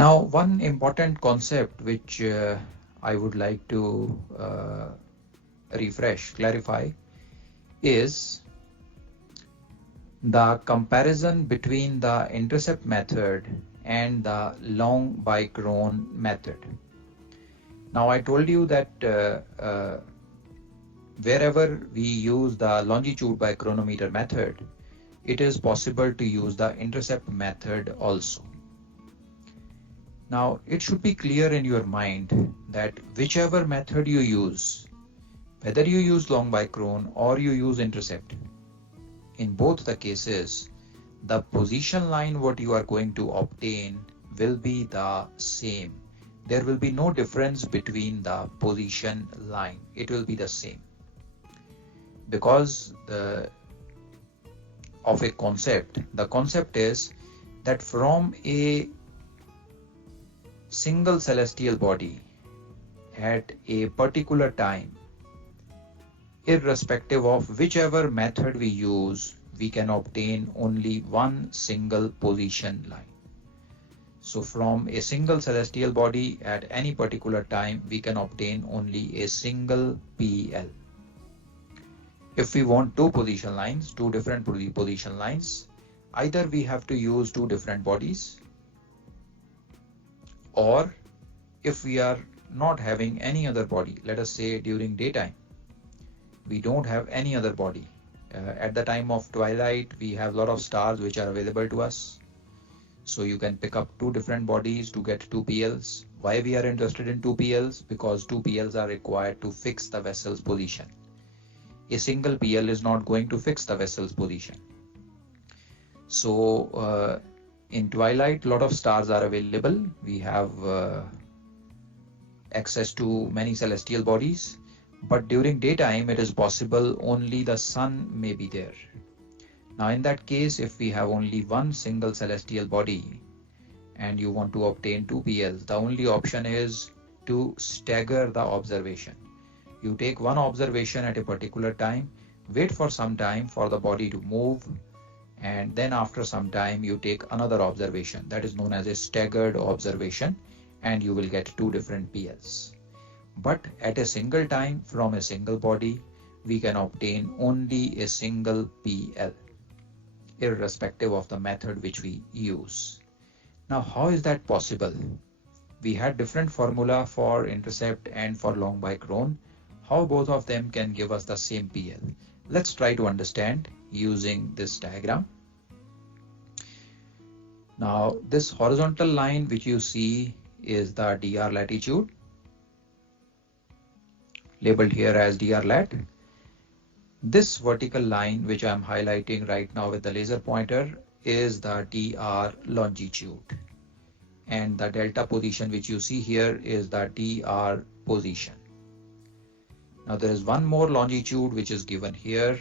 Now, one important concept which I would like to clarify is the comparison between the intercept method and the long by chron method. Now, I told you that wherever we use the longitude by chronometer method, it is possible to use the intercept method also. Now, it should be clear in your mind that whichever method you use, whether you use long by chron or you use intercept, in both the cases, the position line what you are going to obtain will be the same. There will be no difference between the position line. It will be the same. Because of a concept, the concept is that from a single celestial body at a particular time, irrespective of whichever method we use, we can obtain only one single position line. So from a single celestial body at any particular time, we can obtain only a single PL. If we want two different position lines, either we have to use two different bodies, or if we are not having any other body, let us say during daytime, we don't have any other body. At the time of twilight, we have a lot of stars which are available to us. So you can pick up two different bodies to get two PLs. Why we are interested in two PLs? Because two PLs are required to fix the vessel's position. A single PL is not going to fix the vessel's position. So in twilight, a lot of stars are available. We have access to many celestial bodies. But during daytime, it is possible only the sun may be there. Now in that case, if we have only one single celestial body and you want to obtain two PLs, the only option is to stagger the observation. You take one observation at a particular time, wait for some time for the body to move, and then after some time you take another observation. That is known as a staggered observation, and you will get two different PLs. But at a single time from a single body, we can obtain only a single PL, irrespective of the method which we use. Now, how is that possible? We had different formula for intercept and for long by chron. How both of them can give us the same PL? Let's try to understand using this diagram. Now, this horizontal line which you see is the DR latitude, labeled here as DR lat. This vertical line which I am highlighting right now with the laser pointer is the DR longitude, and the delta position which you see here is the DR position. Now there is one more longitude which is given here,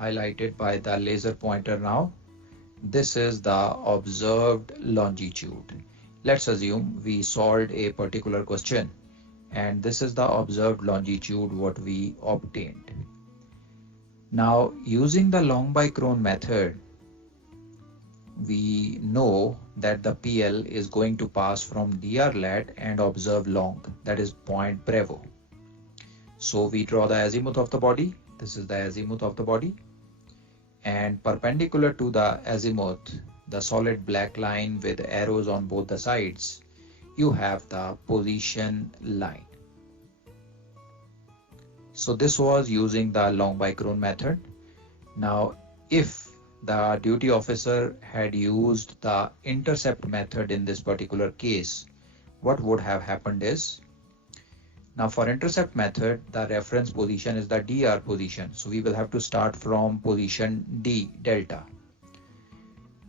highlighted by the laser pointer now. This is the observed longitude. Let's assume we solved a particular question, and this is the observed longitude what we obtained. Now using the long by chron method, we know that the PL is going to pass from DR lat and observe long, that is point Bravo. So we draw the azimuth of the body. This is the azimuth of the body, and perpendicular to the azimuth, the solid black line with arrows on both the sides, you have the position line. So this was using the long by chron method. Now if the duty officer had used the intercept method in this particular case, what would have happened is, now for intercept method, the reference position is the DR position. So we will have to start from position D, delta.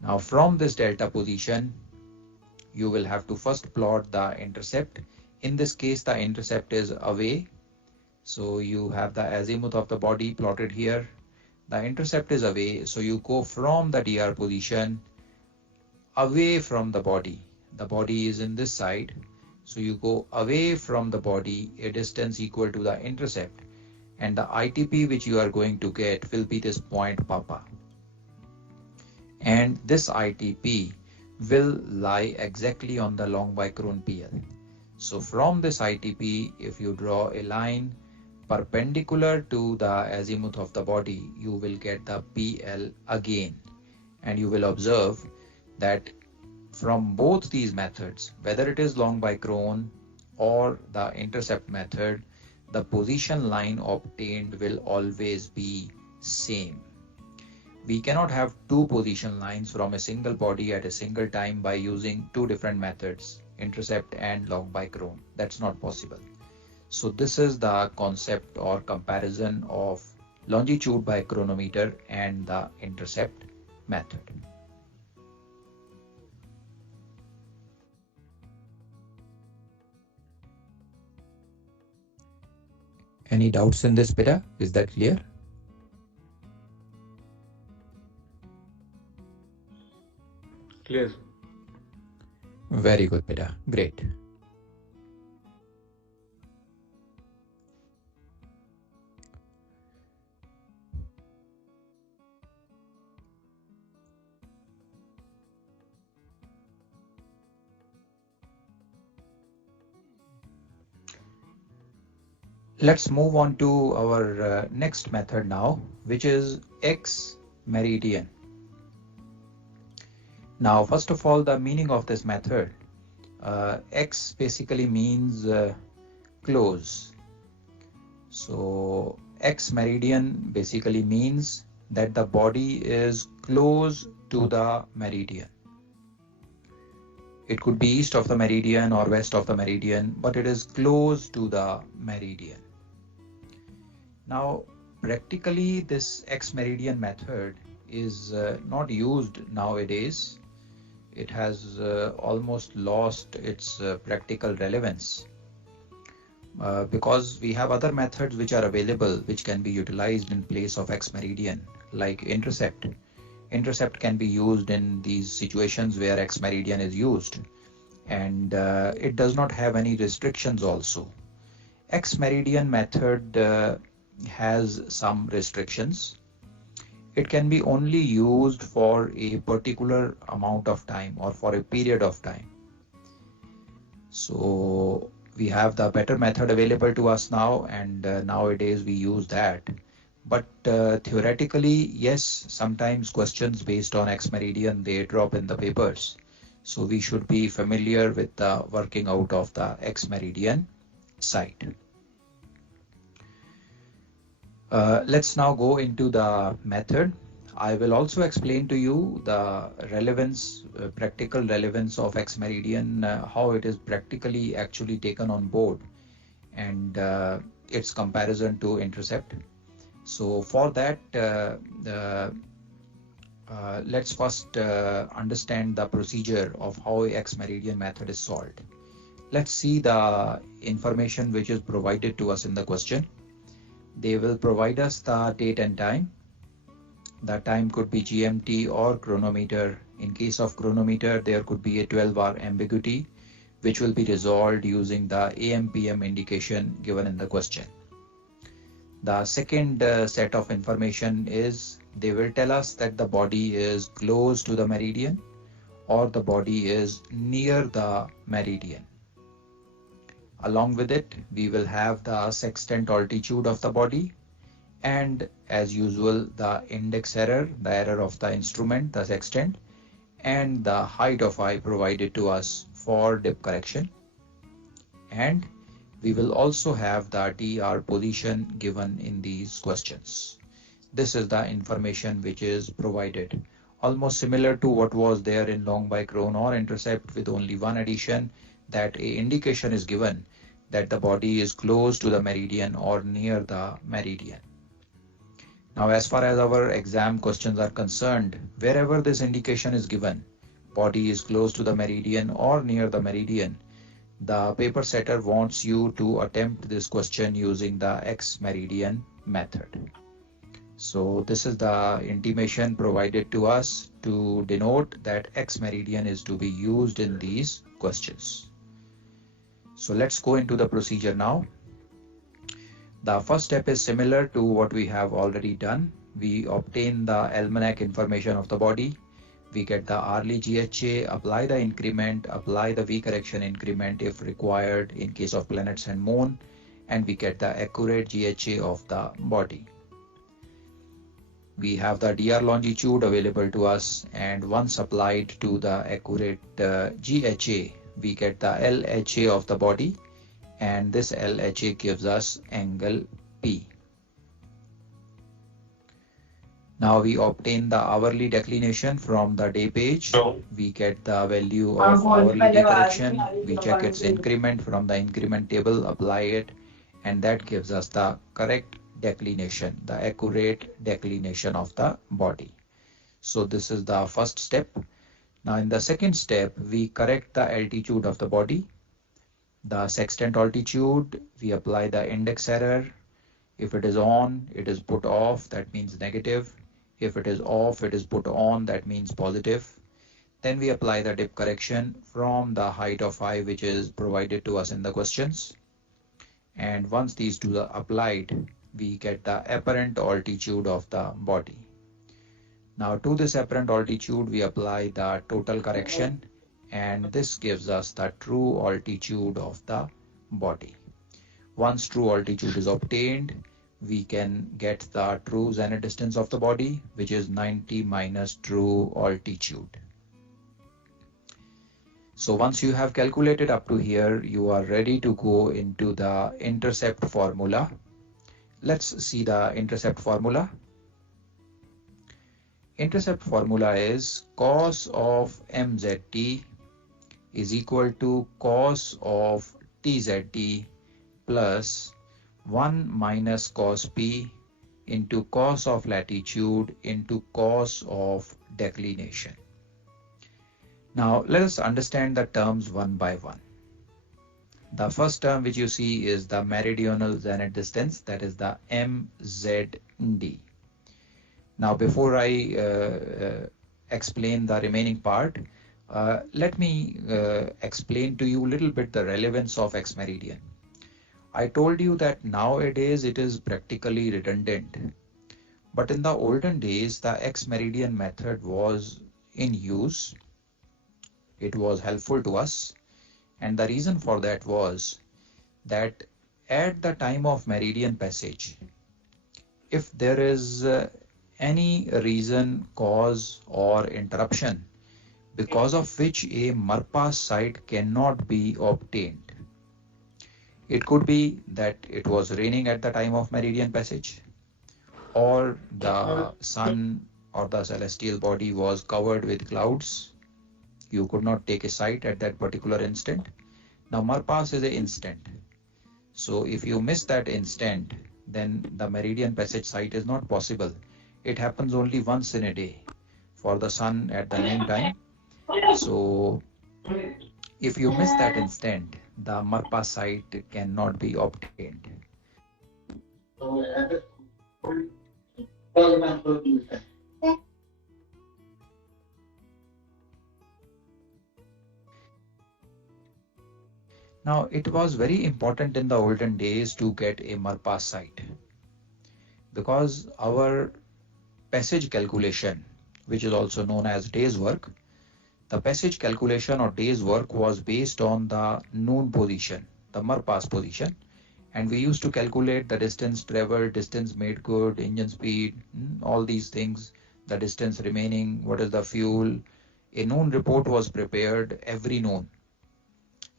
Now from this delta position, you will have to first plot the intercept. In this case, the intercept is away. So you have the azimuth of the body plotted here. The intercept is away. So you go from the DR position away from the body. The body is in this side. So you go away from the body a distance equal to the intercept, and the ITP which you are going to get will be this point Papa. And this ITP will lie exactly on the long bichrone PL. So from this ITP, if you draw a line perpendicular to the azimuth of the body, you will get the PL again. And you will observe that from both these methods, whether it is long bichrone or the intercept method, the position line obtained will always be same. We cannot have two position lines from a single body at a single time by using two different methods, intercept and long bichrone. That's not possible. So this is the concept or comparison of longitude by chronometer and the intercept method. Any doubts in this, beta? Is that clear? Clear. Very good, beta. Great. Let's move on to our next method now, which is Ex-Meridian. Now, first of all, the meaning of this method. X basically means close. So Ex-Meridian basically means that the body is close to the meridian. It could be east of the meridian or west of the meridian, but it is close to the meridian. Now, practically, this Ex-Meridian method is not used nowadays. It has almost lost its practical relevance because we have other methods which are available which can be utilized in place of Ex-Meridian, like intercept. Intercept can be used in these situations where Ex-Meridian is used, and it does not have any restrictions also. Ex-Meridian method has some restrictions. It can be only used for a particular amount of time or for a period of time. So we have the better method available to us now, and nowadays we use that. But theoretically, yes, sometimes questions based on Ex-Meridian, they drop in the papers. So we should be familiar with the working out of the Ex-Meridian site. Let's now go into the method. I will also explain to you the relevance, practical relevance of Ex-Meridian, how it is practically actually taken on board, and its comparison to intercept. So for that, let's first understand the procedure of how Ex-Meridian method is solved. Let's see the information which is provided to us in the question. They will provide us the date and time. The time could be GMT or chronometer. In case of chronometer, there could be a 12-hour ambiguity, which will be resolved using the AM/PM indication given in the question. The second set of information is they will tell us that the body is close to the meridian or the body is near the meridian. Along with it, we will have the sextant altitude of the body, and as usual, the index error, the error of the instrument, the sextant, and the height of eye provided to us for dip correction. And we will also have the DR position given in these questions. This is the information which is provided, almost similar to what was there in long bichrone or intercept, with only one addition, that a indication is given that the body is close to the meridian or near the meridian. Now, as far as our exam questions are concerned, wherever this indication is given, body is close to the meridian or near the meridian, the paper setter wants you to attempt this question using the Ex-Meridian method. So this is the intimation provided to us to denote that Ex-Meridian is to be used in these questions. So let's go into the procedure now. The first step is similar to what we have already done. We obtain the almanac information of the body. we get the hourly GHA, apply the increment, apply the V correction increment if required in case of planets and moon, and we get the accurate GHA of the body. We have the DR longitude available to us, and once applied to the accurate GHA, we get the LHA of the body, and this LHA gives us angle P. Now we obtain the hourly declination from the day page. We get the value of hourly correction. We check its increment from the increment table, apply it, and that gives us the correct declination, the accurate declination of the body. So this is the first step. Now in the second step, we correct the altitude of the body. The sextant altitude, we apply the index error. If it is on, it is put off, that means negative. If it is off, it is put on, that means positive. Then we apply the dip correction from the height of I, which is provided to us in the questions. And once these two are applied, we get the apparent altitude of the body. Now to this apparent altitude, we apply the total correction, and this gives us the true altitude of the body. Once true altitude is obtained, we can get the true zenith distance of the body, which is 90 minus true altitude. So once you have calculated up to here, you are ready to go into the intercept formula. Let's see the intercept formula. Intercept formula is cos of mzt is equal to cos of tzt plus 1 minus cos p into cos of latitude into cos of declination. Now let us understand the terms one by one. The first term which you see is the meridional zenith distance, that is the mzd. Now before I explain the remaining part, let me explain to you a little bit the relevance of Ex-Meridian. I told you that nowadays it is practically redundant, but in the olden days the Ex-Meridian method was in use. It was helpful to us, and the reason for that was that at the time of meridian passage, if there is any reason, cause or interruption because of which a Marpas site cannot be obtained. It could be that it was raining at the time of meridian passage, or the sun or the celestial body was covered with clouds. You could not take a sight at that particular instant. Now Marpas is an instant. So if you miss that instant, then the meridian passage sight is not possible. It happens only once in a day for the sun at the noon time. So if you miss that instant, the Marpas sight cannot be obtained. Now it was very important in the olden days to get a Marpas sight, because our passage calculation, which is also known as day's work, the passage calculation or day's work was based on the noon position, the Marpas position, and we used to calculate the distance traveled, distance made good, engine speed, all these things, the distance remaining, what is the fuel. A noon report was prepared every noon,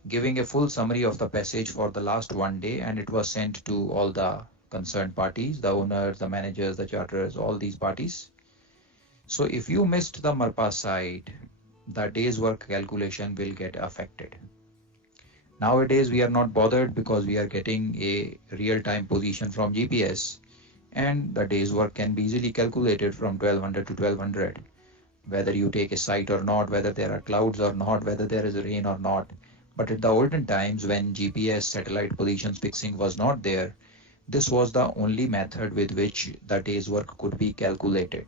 giving a full summary of the passage for the last one day, and it was sent to all the concerned parties, the owners, the managers, the charterers, all these parties. So if you missed the Marpas site, the day's work calculation will get affected. Nowadays we are not bothered because we are getting a real-time position from GPS, and the day's work can be easily calculated from 1200 to 1200, whether you take a sight or not, whether there are clouds or not, whether there is rain or not. But at the olden times, when GPS satellite positions fixing was not there, this was the only method with which the day's work could be calculated.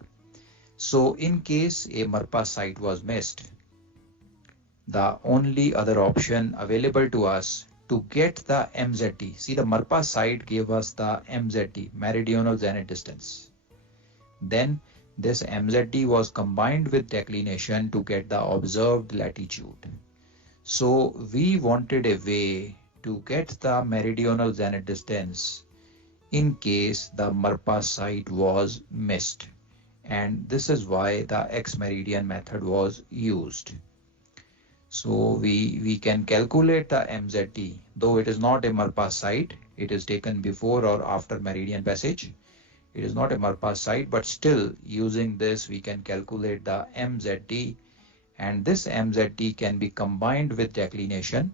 So in case a Marpas site was missed, the only other option available to us to get the MZT, see the Marpas site gave us the MZT, meridional zenith distance. Then this MZD was combined with declination to get the observed latitude. So we wanted a way to get the meridional zenith distance in case the Marpa site was missed, and this is why the Ex-Meridian method was used. So we can calculate the MZD, though it is not a Marpa site, it is taken before or after meridian passage. It is not a Marpa site, but still using this we can calculate the MZD, and this MZD can be combined with declination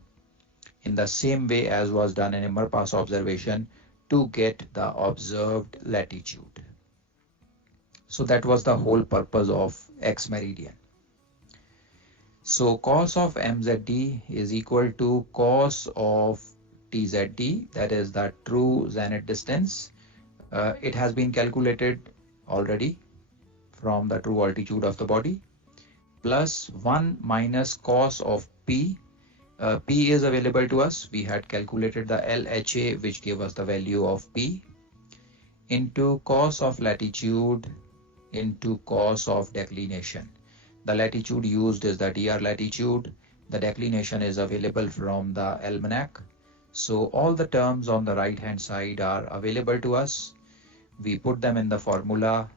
in the same way as was done in a Marpa's observation to get the observed latitude. So that was the whole purpose of Ex-Meridian. So cos of MZD is equal to cos of TZD, that is the true zenith distance. It has been calculated already from the true altitude of the body, plus 1 minus cos of P. P is available to us. We had calculated the LHA, which gave us the value of P, into cos of latitude into cos of declination. The latitude used is the DR latitude. The declination is available from the almanac. So all the terms on the right hand side are available to us. We put them in the formula.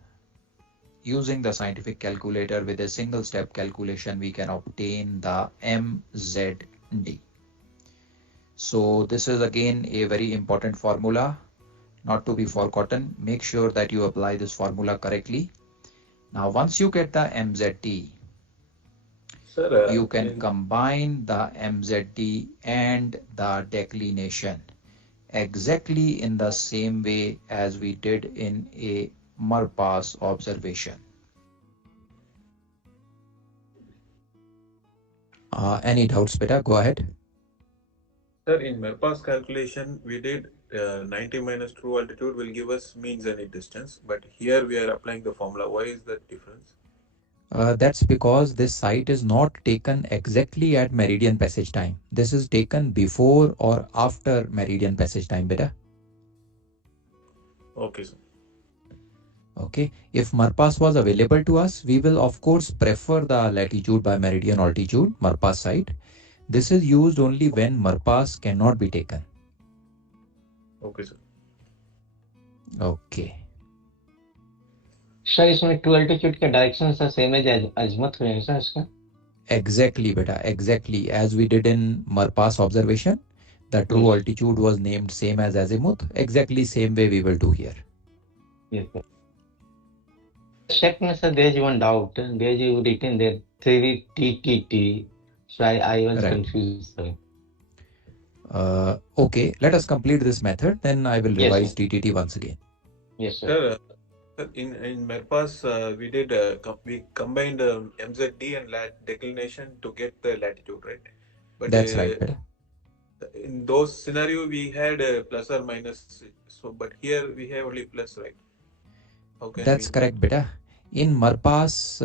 Using the scientific calculator with a single step calculation, we can obtain the MZD. So this is again a very important formula, not to be forgotten. Make sure that you apply this formula correctly. Now once you get the MZD, Sir, you can combine the MZD and the declination exactly in the same way as we did in a Marpa's observation. Any doubts, beta? Go ahead. Sir, in Merpa's calculation, we did 90 minus true altitude will give us mean zenith distance, but here we are applying the formula. Why is that difference? That's because this site is not taken exactly at meridian passage time. This is taken before or after meridian passage time, beta. Okay, sir. Okay, if Marpas was available to us, we will of course prefer the latitude by meridian altitude, Marpas site. This is used only when Marpas cannot be taken. Okay, sir. Okay. Sir इसमें true altitude के direction से same है अजमत हुए sir इसका Exactly, beta. Exactly as we did in Marpas observation, the true altitude was named same as azimuth. Exactly same way we will do here. Yes, sir. Check me, sir. There is one doubt. There you written there 3TTT. So I was confused, sir. Okay, let us complete this method. Then I will revise TTT once again. Yes, sir. Sir, in Merpas, we did we combined MZD and declination to get the latitude, right? But that's right, beta. In those scenario, we had plus or minus. So, but here we have only plus, right? That's correct, beta. In Marpas,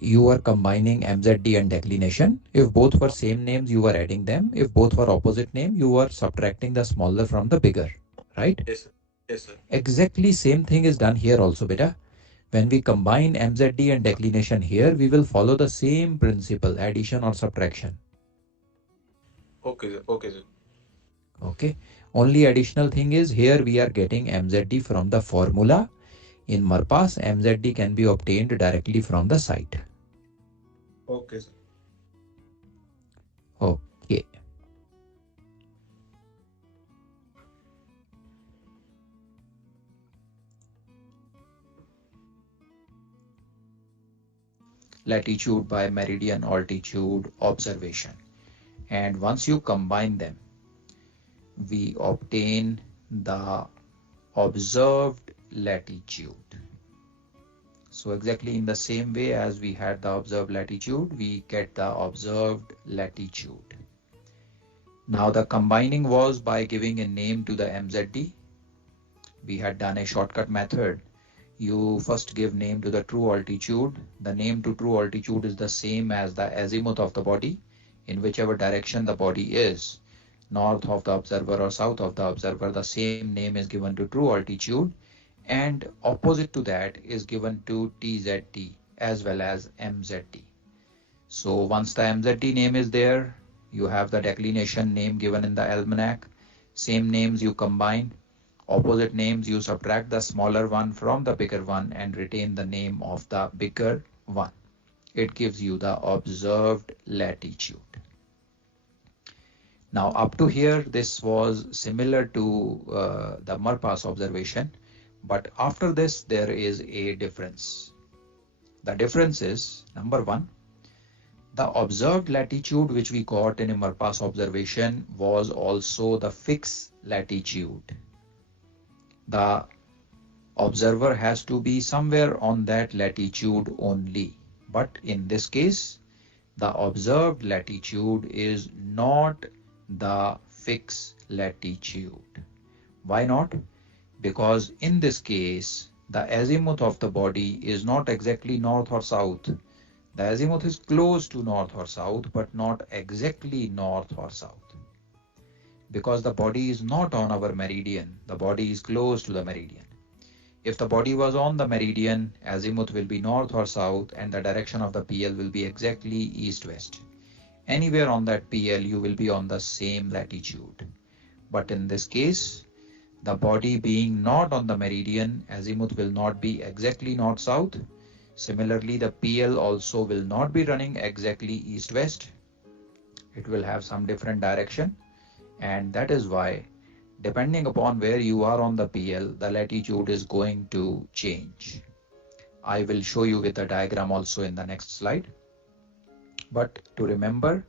you are combining MZD and declination. If both were same names, you were adding them. If both were opposite name, you were subtracting the smaller from the bigger, right? Yes, sir. Yes, sir. Exactly same thing is done here also, beta. When we combine MZD and declination here, we will follow the same principle, addition or subtraction. Okay, sir. Okay, sir. Okay. Only additional thing is here we are getting MZD from the formula. In Marpas, MZD can be obtained directly from the site. Okay, sir. Okay. Latitude by meridian altitude observation. And once you combine them, we obtain the observed latitude. So exactly in the same way as we had the observed latitude, we get the observed latitude. Now the combining was by giving a name to the MZD. We had done a shortcut method. You first give name to the true altitude. The name to true altitude is the same as the azimuth of the body, in whichever direction the body is. North of the observer or south of the observer, the same name is given to true altitude. and opposite to that is given to TZT as well as MZT. So once the MZT name is there, you have the declination name given in the almanac. Same names you combine, opposite names you subtract the smaller one from the bigger one and retain the name of the bigger one. It gives you the observed latitude. Now up to here, this was similar to the Marpas observation, but after this there is a difference. The difference is, number one, the observed latitude which we got in a Marpas observation was also the fixed latitude. The observer has to be somewhere on that latitude only. But in this case, the observed latitude is not the fixed latitude. Why not? Because in this case, the azimuth of the body is not exactly north or south. The azimuth is close to north or south, but not exactly north or south. Because the body is not on our meridian, the body is close to the meridian. If the body was on the meridian, azimuth will be north or south and the direction of the PL will be exactly east-west. Anywhere on that PL, you will be on the same latitude. But in this case, the body being not on the meridian, azimuth will not be exactly north-south. Similarly, the PL also will not be running exactly east-west. It will have some different direction, and that is why, depending upon where you are on the PL, the latitude is going to change. I will show you with the diagram also in the next slide. But to remember,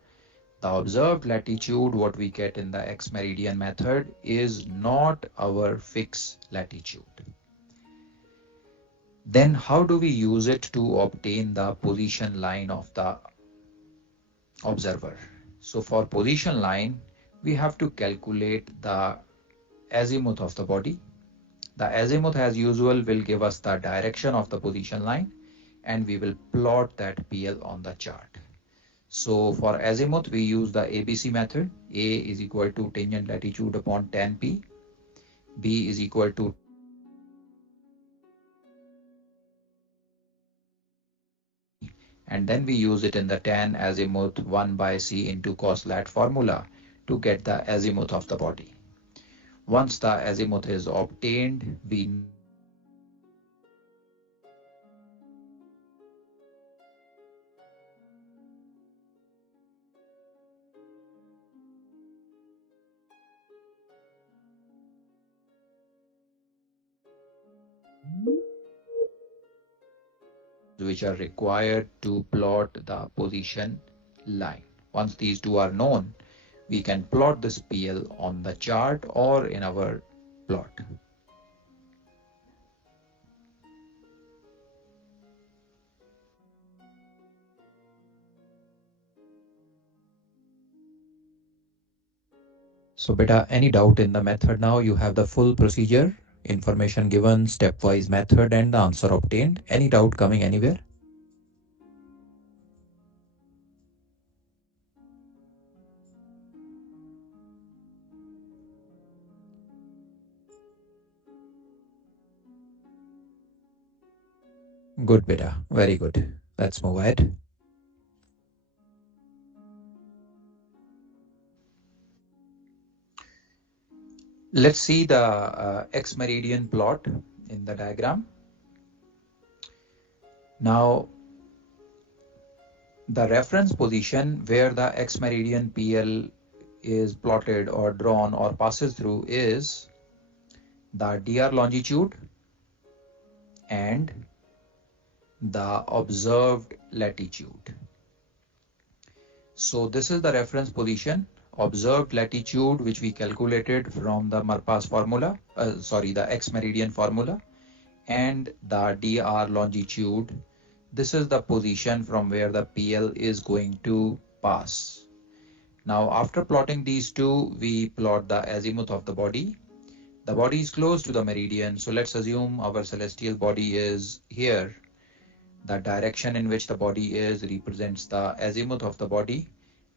the observed latitude, what we get in the Ex-Meridian method, is not our fixed latitude. Then how do we use it to obtain the position line of the observer? So for position line, we have to calculate the azimuth of the body. The azimuth, as usual, will give us the direction of the position line, and we will plot that PL on the chart. So for azimuth, we use the ABC method. A is equal to tangent latitude upon tan P. B is equal to and then we use it in the tan azimuth 1 by C into cos lat formula to get the azimuth of the body. Once the azimuth is obtained, we which are required to plot the position line. Once these two are known, we can plot this PL on the chart or in our plot. So beta, any doubt in the method now? You have the full procedure, information given, stepwise method and the answer obtained. Any doubt coming anywhere? Good beta, very good. Let's move ahead. Let's see the Ex-Meridian plot in the diagram. Now, the reference position where the Ex-Meridian PL is plotted or drawn or passes through is the DR longitude and the observed latitude. So this is the reference position, observed latitude, which we calculated from the Marpas formula, the Ex-Meridian formula, and the DR longitude. This is the position from where the PL is going to pass. Now, after plotting these two, we plot the azimuth of the body. The body is close to the meridian, so let's assume our celestial body is here. The direction in which the body is represents the azimuth of the body,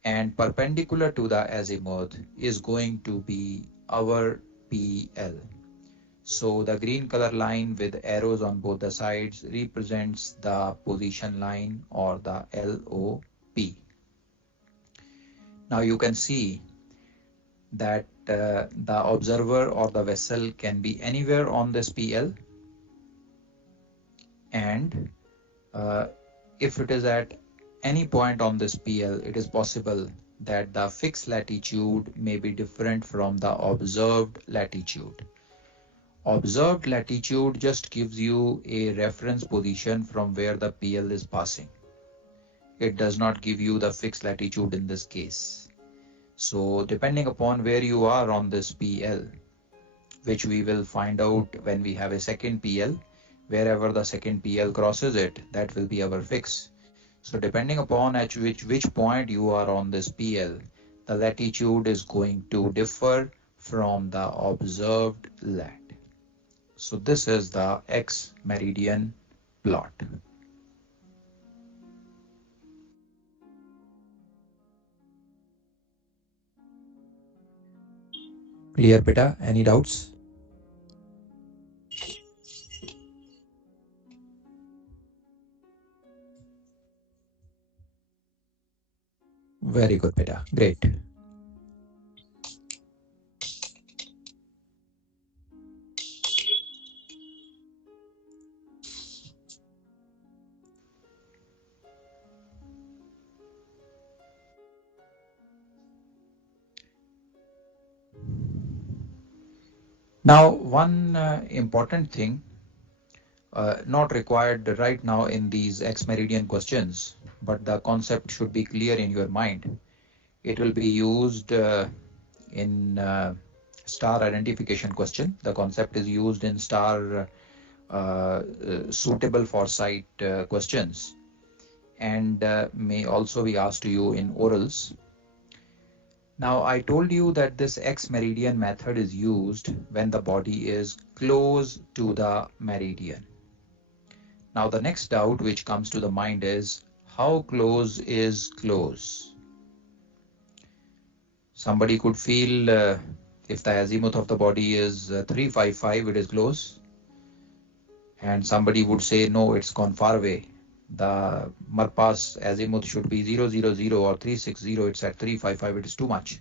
and perpendicular to the azimuth is going to be our PL. So the green color line with arrows on both the sides represents the position line or the LOP. Now you can see that the observer or the vessel can be anywhere on this PL, and if it is at any point on this PL, it is possible that the fixed latitude may be different from the observed latitude. Observed latitude just gives you a reference position from where the PL is passing. It does not give you the fixed latitude in this case. So depending upon where you are on this PL, which we will find out when we have a second PL, wherever the second PL crosses it, that will be our fix. So depending upon at which point you are on this PL, the latitude is going to differ from the observed lat. So this is the Ex-Meridian plot. Clear, beta? Any doubts? Very good, beta. Great. Now, one important thing not required right now in these Ex-Meridian questions, but the concept should be clear in your mind. It will be used in star identification question. The concept is used in star suitable for sight questions, and may also be asked to you in orals. Now, I told you that this Ex-Meridian method is used when the body is close to the meridian. Now, the next doubt which comes to the mind is, how close is close? Somebody could feel if the azimuth of the body is 355, it is close. And somebody would say, no, it's gone far away. The Marpas azimuth should be 000 or 360, it's at 355, it is too much.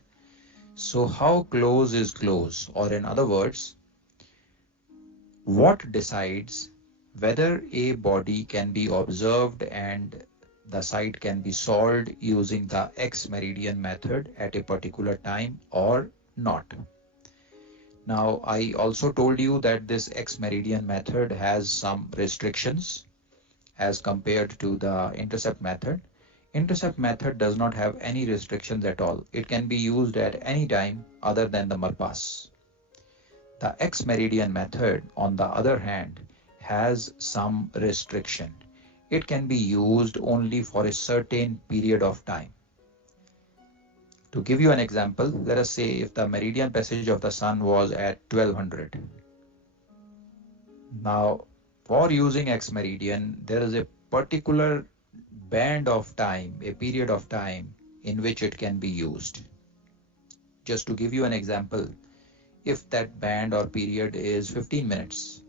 So how close is close? Or in other words, what decides whether a body can be observed and the sight can be solved using the Ex-Meridian method at a particular time or not? Now, I also told you that this Ex-Meridian method has some restrictions as compared to the Intercept method. Intercept method does not have any restrictions at all. It can be used at any time other than the Marpas. The Ex-Meridian method, on the other hand, has some restriction. It can be used only for a certain period of time. To give you an example, let us say if the meridian passage of the sun was at 1200. Now, for using Ex-Meridian, there is a particular band of time, a period of time in which it can be used. Just to give you an example, if that band or period is 15 minutes,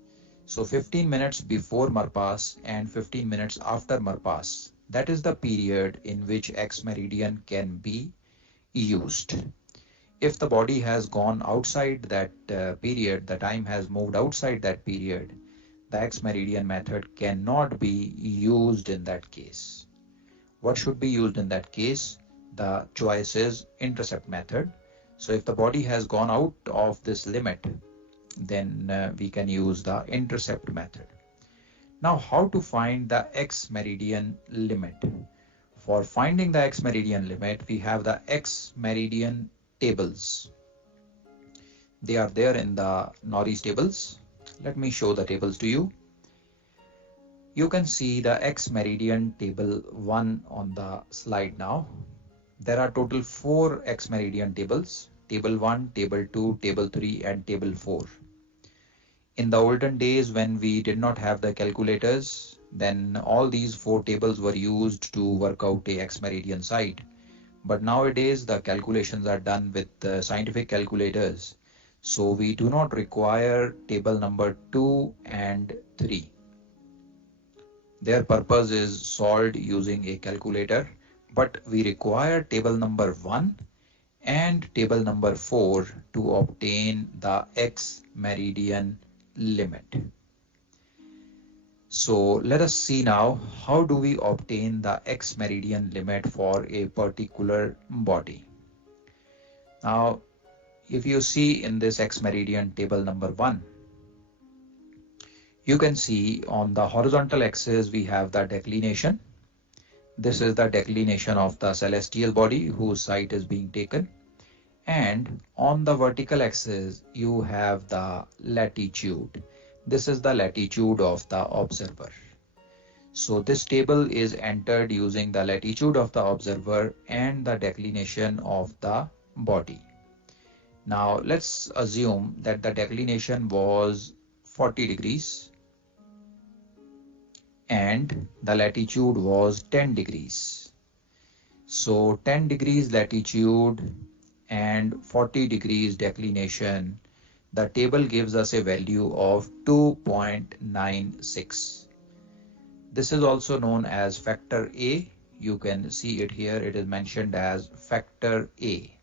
so 15 minutes before Marpas and 15 minutes after Marpas, that is the period in which Ex-Meridian can be used. If the body has gone outside that period, the time has moved outside that period, the Ex-Meridian method cannot be used in that case. What should be used in that case? The choice is Intercept method. So if the body has gone out of this limit, then we can use the Intercept method. Now, how to find the Ex-Meridian limit? For finding the Ex-Meridian limit, we have the Ex-Meridian tables. They are there in the Norris tables. Let me show the tables to you. You can see the Ex-Meridian table 1 on the slide now. There are total 4 Ex-Meridian tables, table 1, table 2, table 3, and table 4. In the olden days when we did not have the calculators, then all these 4 tables were used to work out a Ex-Meridian sight. But nowadays the calculations are done with scientific calculators. So we do not require table number 2 and 3. Their purpose is solved using a calculator, but we require table number 1 and table number 4 to obtain the Ex-Meridian limit. So let us see now, how do we obtain the Ex-Meridian limit for a particular body? Now, if you see in this Ex-Meridian table number 1, you can see on the horizontal axis we have the declination. This is the declination of the celestial body whose site is being taken. And on the vertical axis, you have the latitude. This is the latitude of the observer. So this table is entered using the latitude of the observer and the declination of the body. Now let's assume that the declination was 40 degrees and the latitude was 10 degrees. So 10 degrees latitude and 40 degrees declination, the table gives us a value of 2.96. This is also known as factor A. You can see it here, it is mentioned as factor A.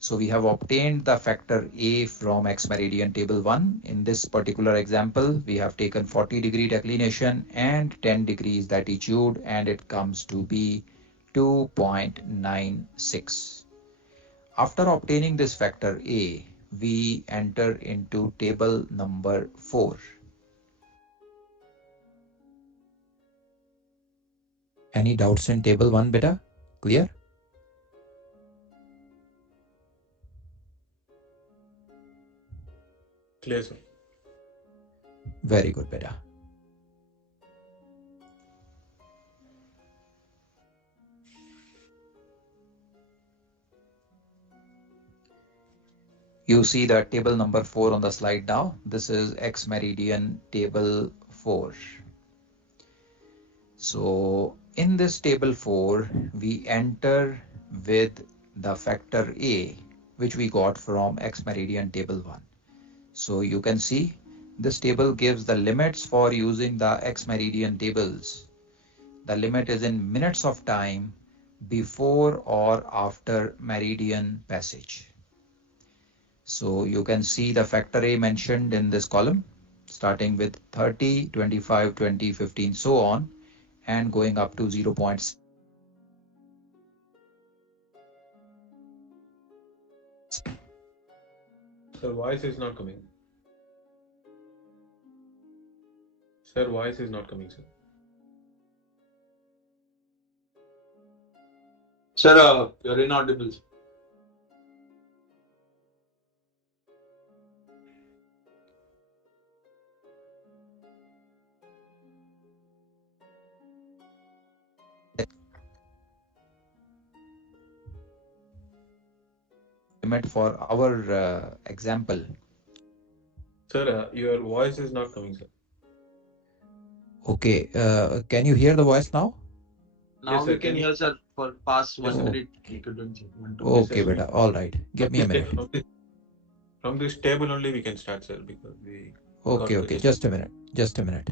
So we have obtained the factor A from Ex-Meridian table 1. In this particular example, we have taken 40 degree declination and 10 degrees latitude, and it comes to be 2.96. After obtaining this factor A, we enter into table number 4. Any doubts in table 1, beta? Clear? Clear, sir. Very good, beta. You see the table number 4 on the slide now. This is Ex-Meridian table 4. So in this table 4, we enter with the factor A, which we got from Ex-Meridian table 1. So you can see this table gives the limits for using the Ex-Meridian tables. The limit is in minutes of time before or after meridian passage. So you can see the factor A mentioned in this column, starting with 30, 25, 20, 15, so on, and going up to 0.6. Sir, voice is not coming. Sir, voice is not coming, sir. Sir, you're inaudible. Limit for our example. Sir, your voice is not coming, sir. Okay, can you hear the voice now? Now Yes, sir. we can hear, sir, for past Yes, 1 sir. minute. We couldn't. Okay, beta. All right. Give me a minute. From this table only we can start, sir, because we. Okay. Just a minute.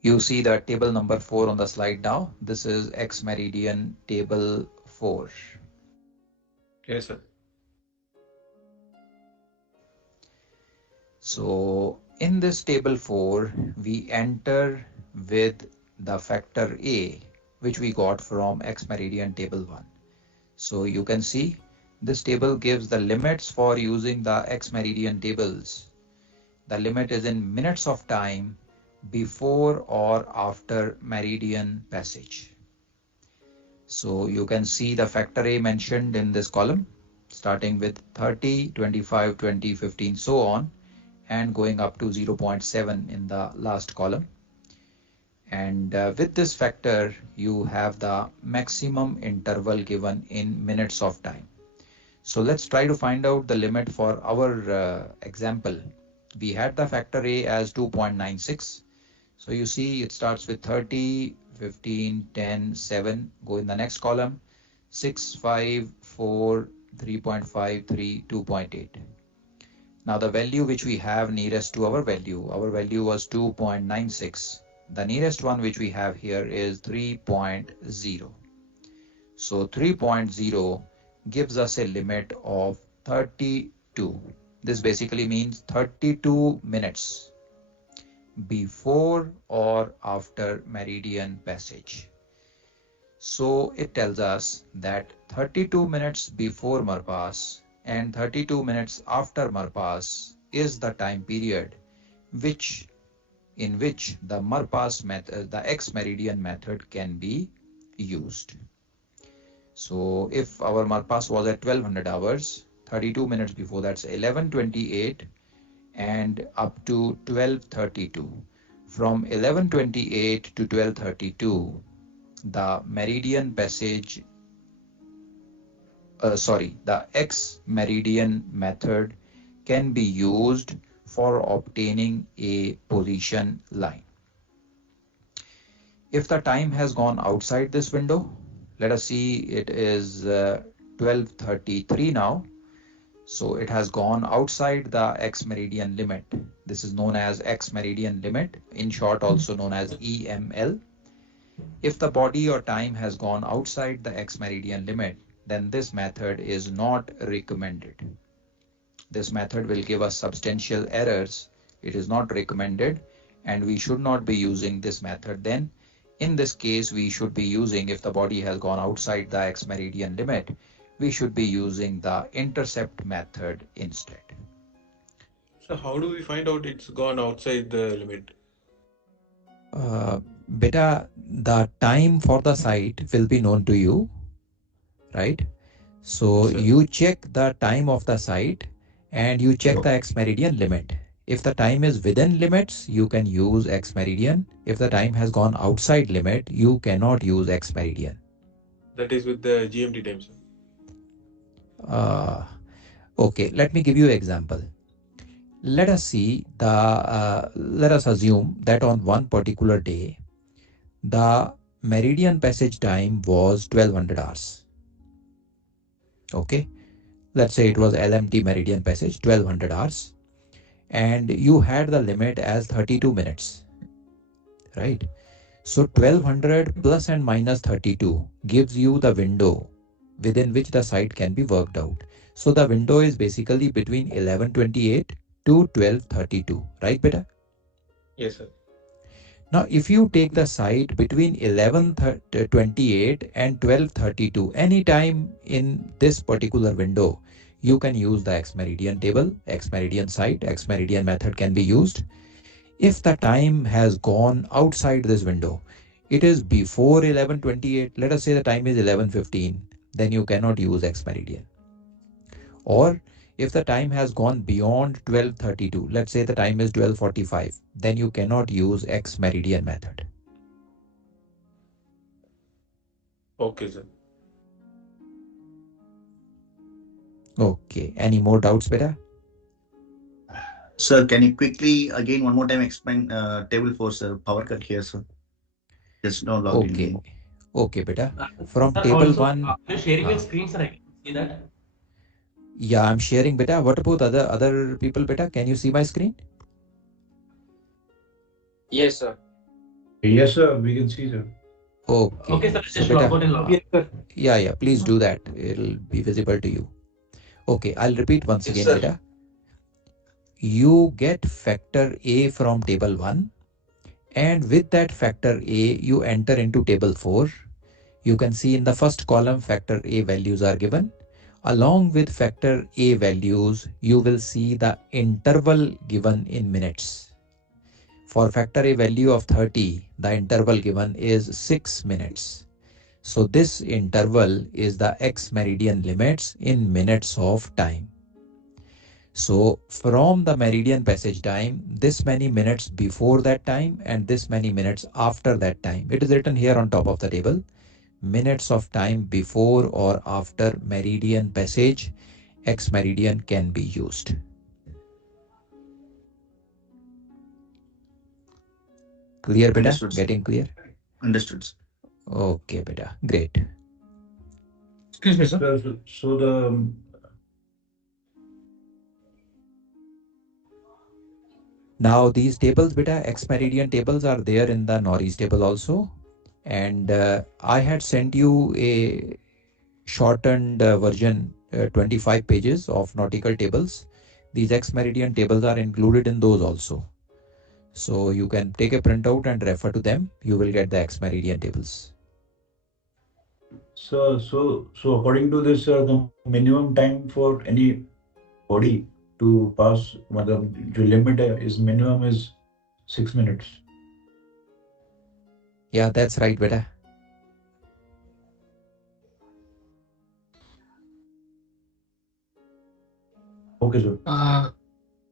You see the table number 4 on the slide now. This is Ex-Meridian table 4. Yes, sir. So in this table 4, we enter with the factor A, which we got from Ex-Meridian table 1. So you can see this table gives the limits for using the Ex-Meridian tables. The limit is in minutes of time before or after meridian passage. So you can see the factor A mentioned in this column, starting with 30, 25, 20, 15, so on, and going up to 0.7 in the last column. And with this factor, you have the maximum interval given in minutes of time. So let's try to find out the limit for our example. We had the factor A as 2.96. So you see it starts with 30, 15, 10, 7, go in the next column, 6, 5, 4, 3.5, 3, 2.8. Now the value which we have nearest to our value was 2.96. The nearest one which we have here is 3.0. So 3.0 gives us a limit of 32. This basically means 32 minutes before or after meridian passage. So it tells us that 32 minutes before Marpas and 32 minutes after Marpas is the time period in which the Marpas method, the Ex-Meridian method can be used. So if our Marpas was at 1200 hours, 32 minutes before, that's 11:28 and up to 12:32. From 11:28 to 12:32, the meridian passage, the Ex-Meridian method can be used for obtaining a position line. If the time has gone outside this window, let us see, it is 12:33 now. So it has gone outside the Ex-Meridian limit. This is known as Ex-Meridian limit, in short also known as EML. If the body or time has gone outside the Ex-Meridian limit, then this method is not recommended. This method will give us substantial errors. It is not recommended and we should not be using this method. Then in this case, we should be using, if the body has gone outside the Ex-Meridian limit, we should be using the intercept method instead. So how do we find out it's gone outside the limit? Beta, the time for the site will be known to you, right? So you check the time of the site and you check the Ex-Meridian limit. If the time is within limits, you can use Ex-Meridian. If the time has gone outside limit, you cannot use Ex-Meridian. That is with the GMT time, sir. Okay, let me give you an example. Let us see let us assume that on one particular day, the meridian passage time was 1200 hours. Okay, let's say it was LMT meridian passage 1200 hours and you had the limit as 32 minutes, right? So 1200 plus and minus 32 gives you the window within which the site can be worked out. So the window is basically between 11:28 to 12:32, right beta? Yes, sir. Now if you take the site between 11:28 and 12:32, any time in this particular window, you can use the Ex-Meridian table, Ex-Meridian site, Ex-Meridian method can be used. If the time has gone outside this window, it is before 11:28, let us say the time is 11:15, then you cannot use Ex-Meridian. Or if the time has gone beyond 12:32, let's say the time is 12:45, then you cannot use Ex-Meridian method. Okay, sir. Okay, any more doubts, beta? Sir, can you quickly again one more time explain table 4, sir? Power cut here, sir. Just no login. Okay. Okay, beta. From table 1. Are you sharing your screen, sir? I can see that. Yeah, I'm sharing, beta. What about other people, beta? Can you see my screen? Yes, sir. Yes, sir. We can see, sir. Okay. Okay, sir. So Just beta, log out and log in. yeah, please do that. It'll be visible to you. Okay, I'll repeat once Yes, again, sir. beta. You get factor A from table 1 and with that factor A, you enter into table 4. You can see in the first column factor A values are given. Along with factor A values, you will see the interval given in minutes. For factor A value of 30, the interval given is 6 minutes. So this interval is the Ex-Meridian limits in minutes of time. So from the meridian passage time, this many minutes before that time and this many minutes after that time. It is written here on top of the table. Minutes of time before or after meridian passage, ex-meridian can be used. Clear, beta? Understood, sir. Getting clear? Understood, sir. Okay, beta. Great. Excuse me, sir. So the Now these tables, beta, ex-meridian tables are there in the Norris table also. And I had sent you a shortened version, 25 pages of nautical tables. These ex-meridian tables are included in those also. So you can take a printout and refer to them. You will get the ex-meridian tables. so according to this, the minimum time for any body to pass, the limit is minimum is 6 minutes. Yeah, that's right, beta. Okay, sir.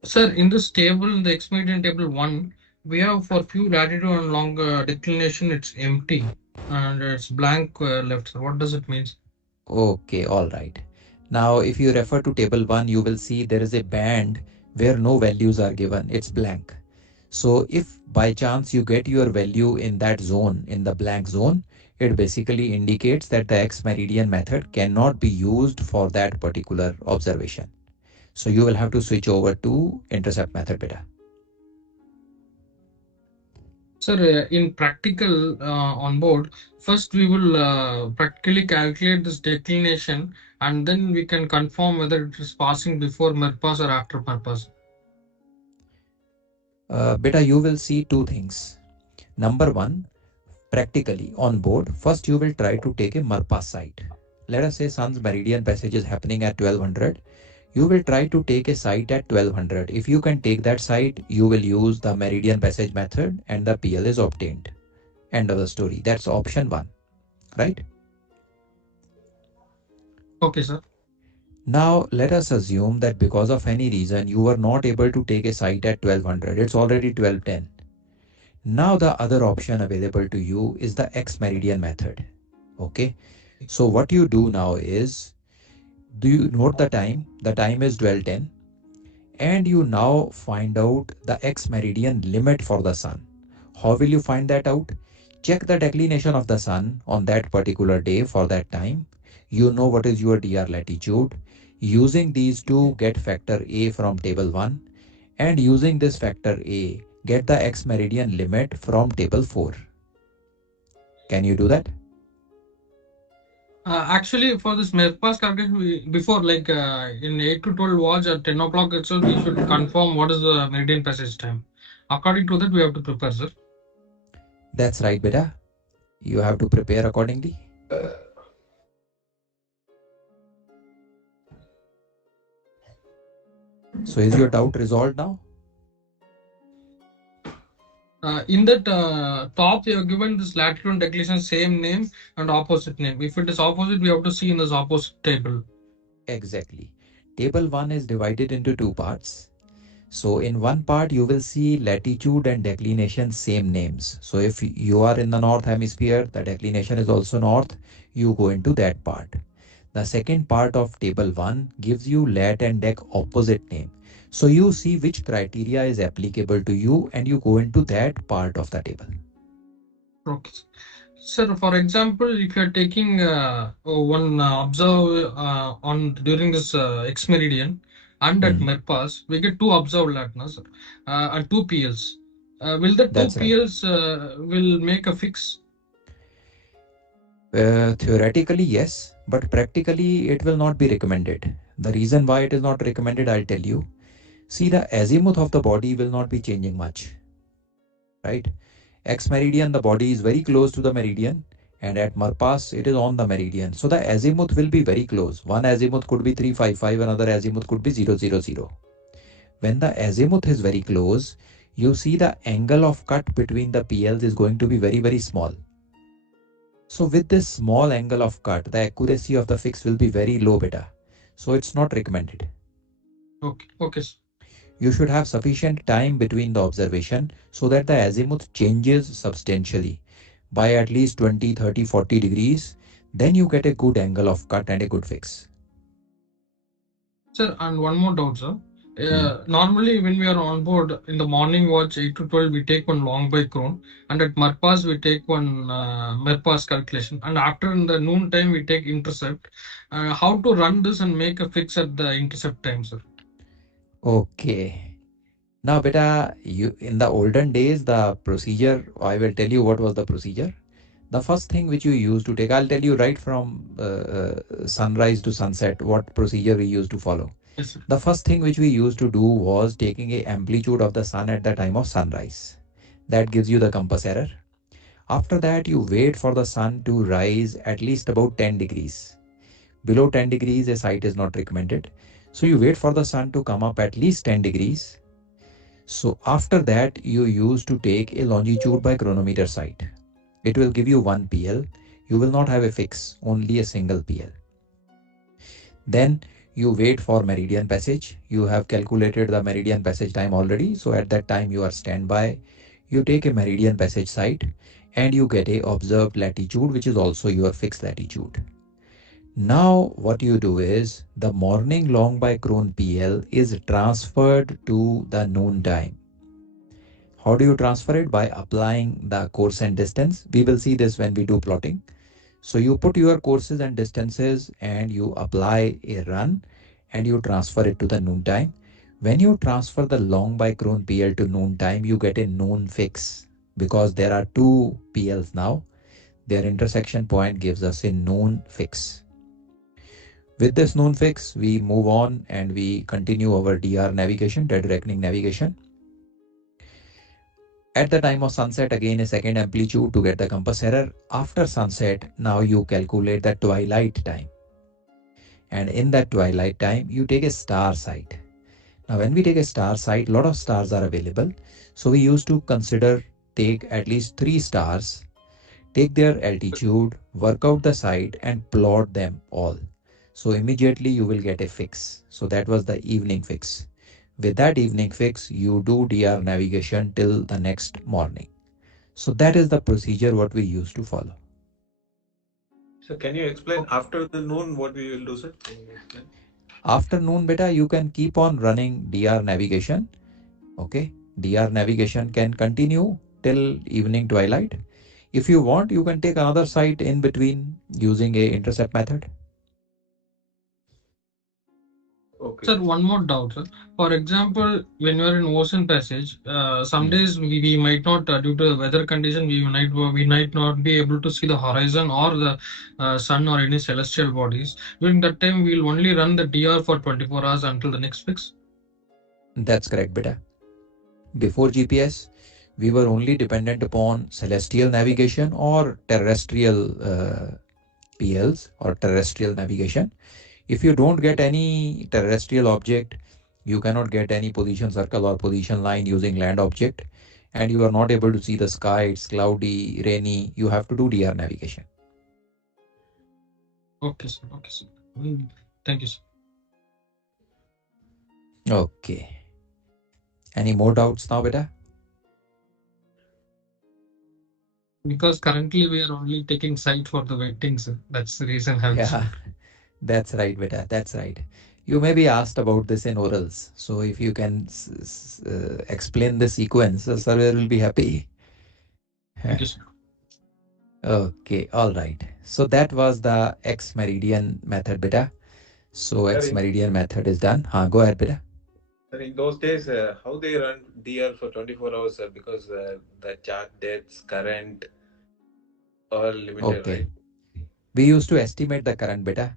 Sir, in this table, the Ex-Meridian table 1, we have for few latitude and long declination, it's empty and it's blank left. Sir, what does it mean? Okay, all right. Now, if you refer to table 1, you will see there is a band where no values are given. It's blank. So if by chance you get your value in that zone, in the blank zone, it basically indicates that the ex-meridian method cannot be used for that particular observation. So you will have to switch over to intercept method, beta. Sir, in practical on board, first we will practically calculate this declination and then we can confirm whether it is passing before Merpass or after Merpass. Beta, you will see two things. Number one, practically on board, first you will try to take a Merpass site. Let us say sun's meridian passage is happening at 1200. You will try to take a site at 1200. If you can take that site, you will use the meridian passage method and the PL is obtained. End of the story. That's option 1, right? Okay, sir. Now let us assume that because of any reason you were not able to take a site at 1200. It's already 1210. Now the other option available to you is the ex-meridian method. Okay. So what you do now is, do you note the time? The time is 1210. And you now find out the ex-meridian limit for the sun. How will you find that out? Check the declination of the sun on that particular day for that time. You know what is your DR latitude. Using these two, get factor A from table 1, and using this factor A, get the ex-meridian limit from table 4. Can you do that? Actually, for this Merpass calculation, before like in 8 to 12 watch at 10 o'clock itself, we should confirm what is the meridian passage time. According to that, we have to prepare, sir. That's right, beta. You have to prepare accordingly. So is your doubt resolved now? In that top, we have given this latitude and declination same name and opposite name. If it is opposite, we have to see in this opposite table. Exactly. Table 1 is divided into two parts. So in one part, you will see latitude and declination same names. So if you are in the north hemisphere, the declination is also north, you go into that part. The second part of table 1 gives you lat and dec opposite name. So you see which criteria is applicable to you and you go into that part of the table. Okay. Sir, for example, if you are taking one observe on during this Ex-Meridian and at Merpass, we get two observed latitudes and two PLs. Will the two That's right. PLs will make a fix? Theoretically, yes, but practically it will not be recommended. The reason why it is not recommended, I'll tell you. See, the azimuth of the body will not be changing much, right? Ex-meridian, the body is very close to the meridian, and at Merpass, it is on the meridian. So the azimuth will be very close. One azimuth could be 355, another azimuth could be 000. When the azimuth is very close, you see the angle of cut between the PLs is going to be very, very small. So with this small angle of cut, the accuracy of the fix will be very low, beta. So it's not recommended. Okay. Okay, sir. You should have sufficient time between the observation so that the azimuth changes substantially by at least 20, 30, 40 degrees. Then you get a good angle of cut and a good fix. Sir, and one more doubt, sir. Normally, when we are on board in the morning watch 8 to 12, we take one long by chron, and at Merpas, we take one Merpas calculation. And after in the noon time, we take intercept. How to run this and make a fix at the intercept time, sir? Okay. Now, beta, in the olden days, the procedure, I will tell you what was the procedure. The first thing which you used to take, I'll tell you right from sunrise to sunset, what procedure we used to follow. Yes, sir. The first thing which we used to do was taking a amplitude of the sun at the time of sunrise. That gives you the compass error. After that, you wait for the sun to rise at least about 10 degrees. Below 10 degrees, a sight is not recommended. So you wait for the sun to come up at least 10 degrees. So after that, you used to take a longitude by chronometer sight. It will give you 1 PL. You will not have a fix, only a single PL. Then you wait for meridian passage. You have calculated the meridian passage time already. So at that time you are standby. You take a meridian passage sight and you get a observed latitude, which is also your fixed latitude. Now what you do is the morning long by chron PL is transferred to the noon time. How do you transfer it? By applying the course and distance. We will see this when we do plotting. So you put your courses and distances and you apply a run and you transfer it to the noon time. When you transfer the long by chron PL to noon time, you get a known fix because there are two PLs now. Their intersection point gives us a known fix. With this known fix, we move on and we continue our DR navigation, dead reckoning navigation. At the time of sunset, again a second amplitude to get the compass error. After sunset, now you calculate the twilight time. And in that twilight time, you take a star sight. Now, when we take a star sight, a lot of stars are available. So we used to take at least 3 stars, take their altitude, work out the sight and plot them all. So immediately you will get a fix. So that was the evening fix. With that evening fix, you do DR navigation till the next morning. So that is the procedure what we used to follow. So can you explain after the noon what we will do, sir? Can you explain? After noon, beta, you can keep on running DR navigation. Okay. DR navigation can continue till evening twilight. If you want, you can take another sight in between using a intercept method. Okay. Sir, one more doubt, sir. For example, when you are in ocean passage, some days we might not, due to the weather condition, we might not be able to see the horizon or the sun or any celestial bodies. During that time, we will only run the DR for 24 hours until the next fix. That's correct, beta. Before GPS, we were only dependent upon celestial navigation or terrestrial PLs or terrestrial navigation. If you don't get any terrestrial object, you cannot get any position circle or position line using land object, and you are not able to see the sky, it's cloudy, rainy, you have to do DR navigation. Okay, sir. Okay, sir. Thank you, sir. Okay. Any more doubts now, beta? Because currently we are only taking sight for the waiting, sir. That's the reason I'm Yeah, that's right, beta. That's right. You may be asked about this in orals. So if you can explain the sequence, the surveyor will be happy. Thank you, sir. Okay, all right. So that was the Ex-Meridian method, beta. So Ex-Meridian method is done. Go ahead, beta. Sir, in those days, how they run DR for 24 hours, sir? Because the chart depths, current, all limited, Okay. right? We used to estimate the current, beta.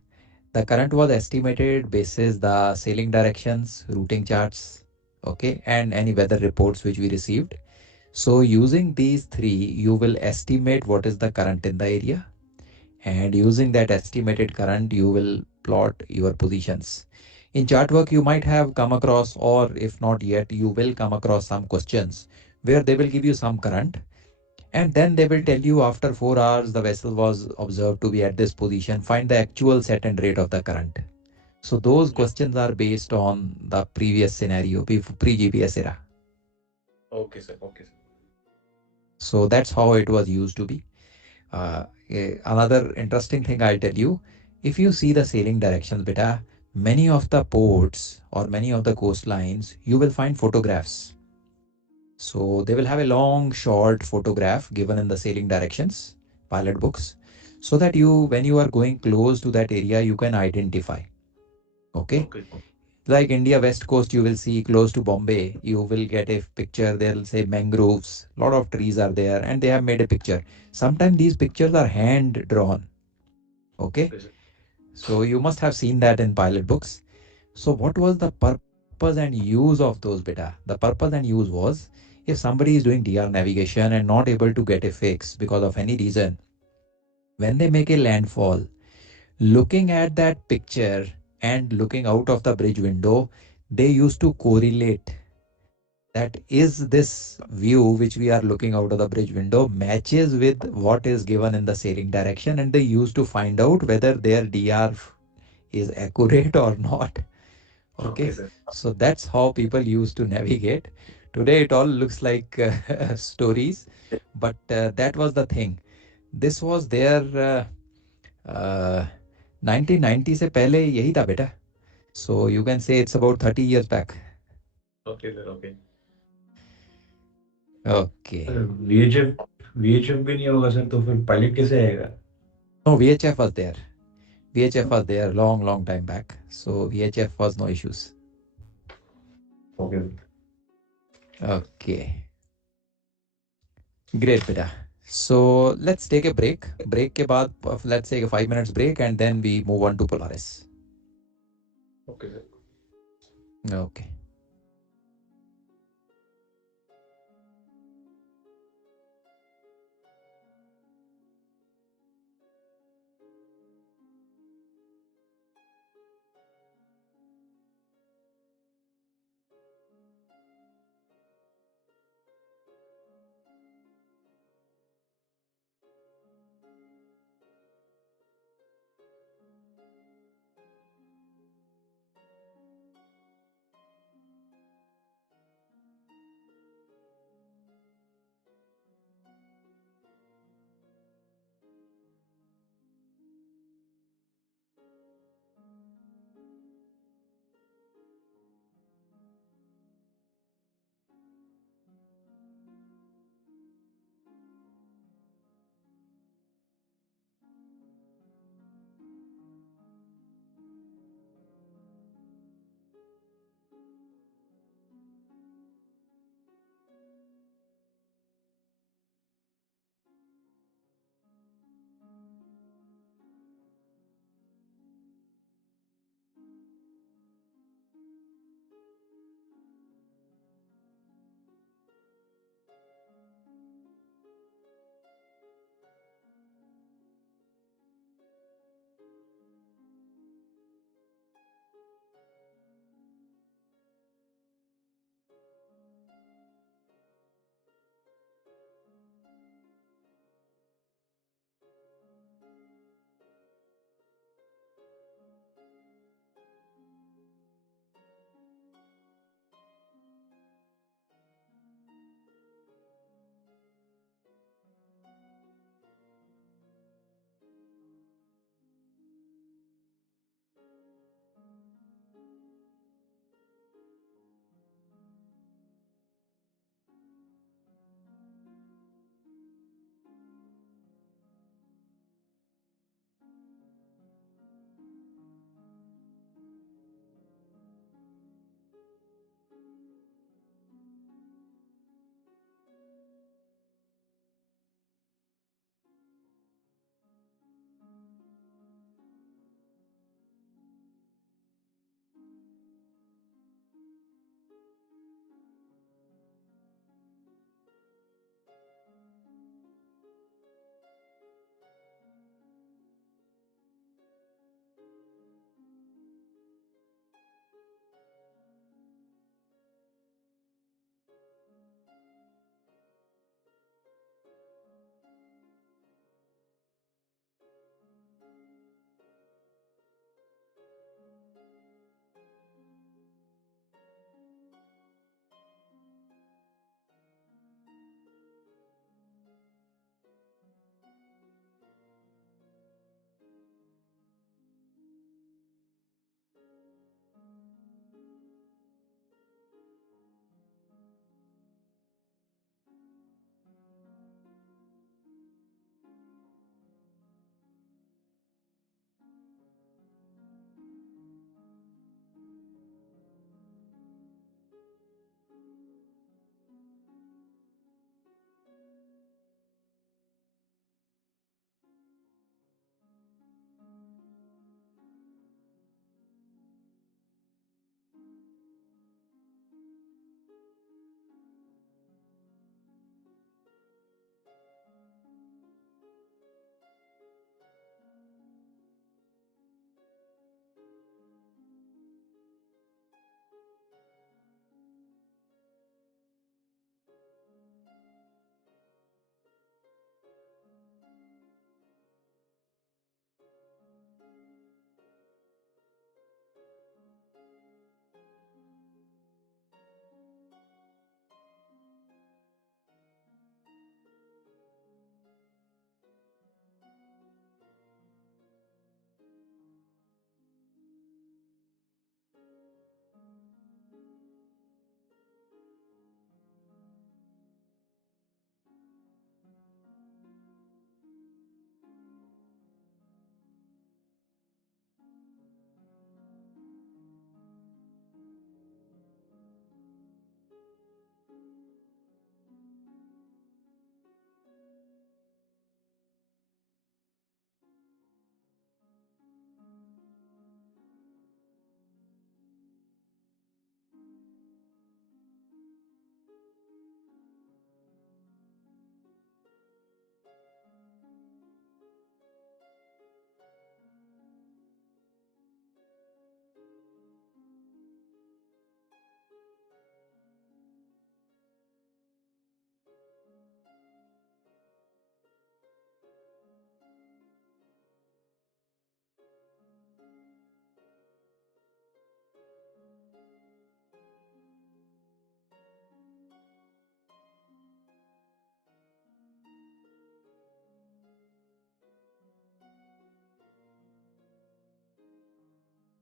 The current was estimated basis the sailing directions, routing charts, okay, and any weather reports which we received. So using these three, you will estimate what is the current in the area. And using that estimated current, you will plot your positions. In chart work, you might have come across, or if not yet, you will come across some questions where they will give you some current. And then they will tell you after 4 hours, the vessel was observed to be at this position. Find the actual set and rate of the current. So those Yeah. questions are based on the previous scenario, pre-GPS era. Okay, sir. Okay, sir. So that's how it was used to be. Another interesting thing I'll tell you, if you see the sailing directions, beta, many of the ports or many of the coastlines, you will find photographs. So they will have a long, short photograph given in the sailing directions, pilot books, so that you, when you are going close to that area, you can identify. Okay. Okay. Like India West Coast, you will see close to Bombay, you will get a picture. They'll say mangroves, lot of trees are there, and they have made a picture. Sometimes these pictures are hand drawn. Okay. Okay, sir. So you must have seen that in pilot books. So what was the purpose and use of those beta? The purpose and use was, if somebody is doing DR navigation and not able to get a fix because of any reason, when they make a landfall, looking at that picture and looking out of the bridge window, they used to correlate that is this view which we are looking out of the bridge window matches with what is given in the sailing direction, and they used to find out whether their DR is accurate or not. Okay, Okay, sir. so that's how people used to navigate. Today it all looks like stories, but that was the thing. This was their 1990 से पहले यही था बेटा. So you can say it's about 30 years back. Okay, sir. Okay. Okay. VHF भी नहीं होगा sir, तो फिर पायलट कैसे आएगा? No, VHF was there. VHF was there long, long time back. So VHF was no issues. Okay. Okay. Great, beta. So let's take a break. Break के बाद let's take a 5 minutes break and then we move on to Polaris. Okay, sir. Okay.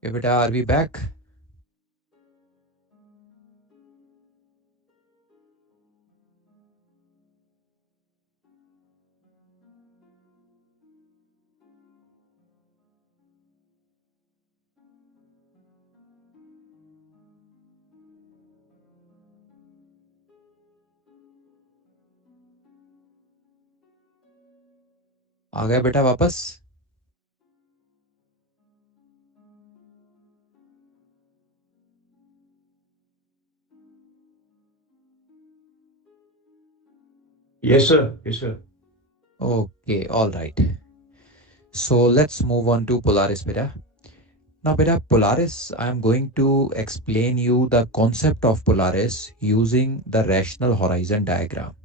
Okay, beta, are we back? आ गए बेटा वापस? Yes, sir. Yes, sir. Okay, all right. So let's move on to Polaris, beta. Now, beta, Polaris, I am going to explain you the concept of Polaris using the rational horizon diagram.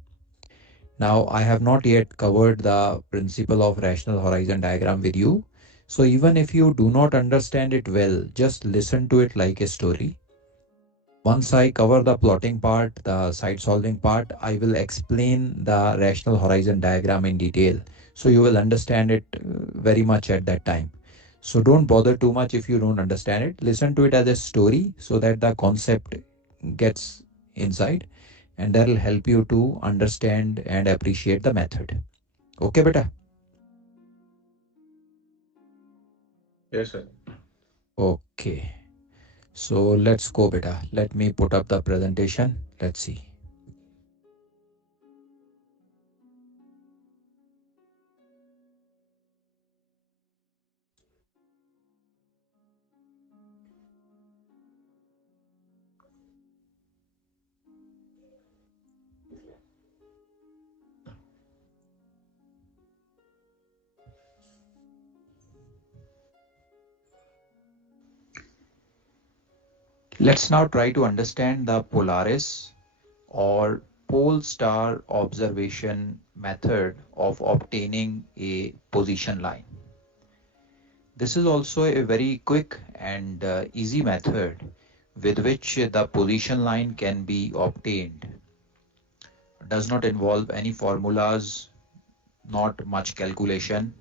Now, I have not yet covered the principle of rational horizon diagram with you. So even if you do not understand it well, just listen to it like a story. Once I cover the plotting part, the side solving part, I will explain the rational horizon diagram in detail. So you will understand it very much at that time. So don't bother too much if you don't understand it. Listen to it as a story so that the concept gets inside, and that will help you to understand and appreciate the method. Okay, beta? Yes, sir. Okay. So let's go, beta. Let me put up the presentation. Let's see. Let's now try to understand the Polaris or pole star observation method of obtaining a position line. This is also a very quick and easy method with which the position line can be obtained. It does not involve any formulas, not much calculation,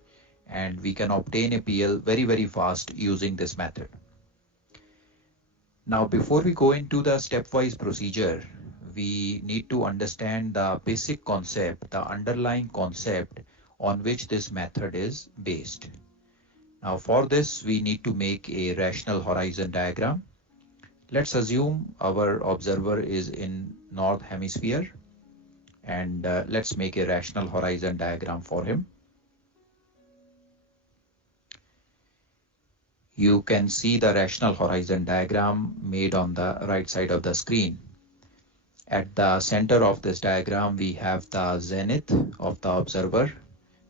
and we can obtain a PL very fast using this method. Now, before we go into the stepwise procedure, we need to understand the basic concept, the underlying concept on which this method is based. Now, for this, we need to make a rational horizon diagram. Let's assume our observer is in North Hemisphere, and let's make a rational horizon diagram for him. You can see the rational horizon diagram made on the right side of the screen. At the center of this diagram, we have the zenith of the observer,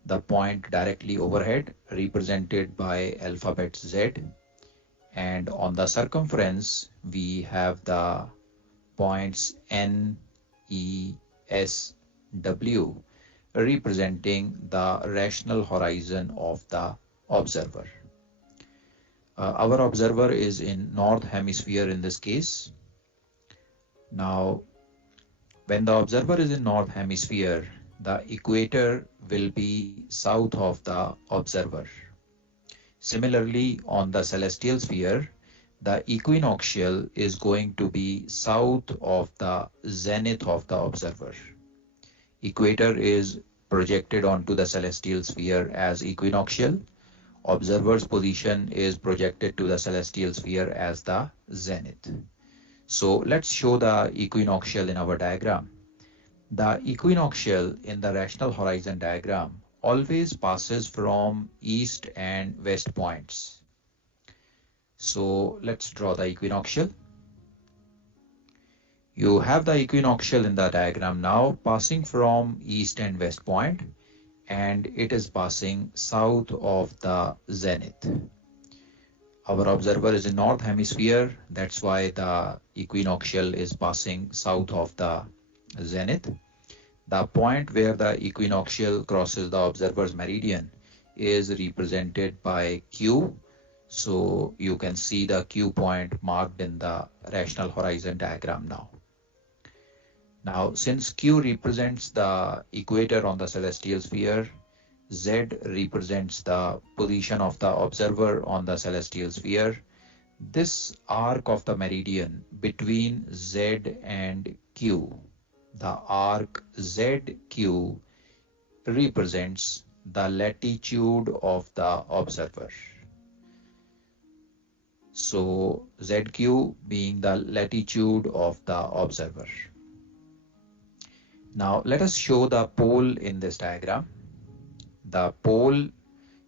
the point directly overhead represented by alphabet Z. And on the circumference, we have the points N, E, S, W representing the rational horizon of the observer. Our observer is in North Hemisphere in this case. Now, when the observer is in North Hemisphere, the equator will be south of the observer. Similarly, on the celestial sphere, the equinoctial is going to be south of the zenith of the observer. Equator is projected onto the celestial sphere as equinoctial. Observer's position is projected to the celestial sphere as the zenith. So let's show the equinoctial in our diagram. The equinoctial in the rational horizon diagram always passes from east and west points. So let's draw the equinoctial. You have the equinoctial in the diagram now passing from east and west point, and it is passing south of the zenith. Our observer is in North Hemisphere, that's why the equinoctial is passing south of the zenith. The point where the equinoctial crosses the observer's meridian is represented by Q. So you can see the Q point marked in the rational horizon diagram now. Now, since Q represents the equator on the celestial sphere, Z represents the position of the observer on the celestial sphere. this arc of the meridian between Z and Q, the arc ZQ represents the latitude of the observer. So ZQ being the latitude of the observer. Now let us show the pole in this diagram. The pole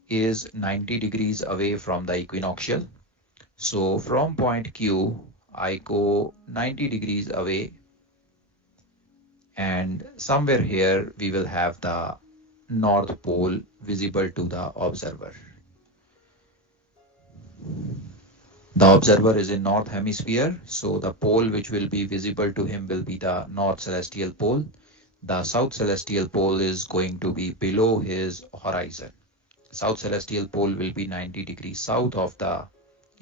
is 90 degrees away from the equinoctial. So from point Q, I go 90 degrees away, and somewhere here we will have the North Pole visible to the observer. The observer is in North Hemisphere, so the pole which will be visible to him will be the North Celestial Pole. The South Celestial Pole is going to be below his horizon. South Celestial Pole will be 90 degrees south of the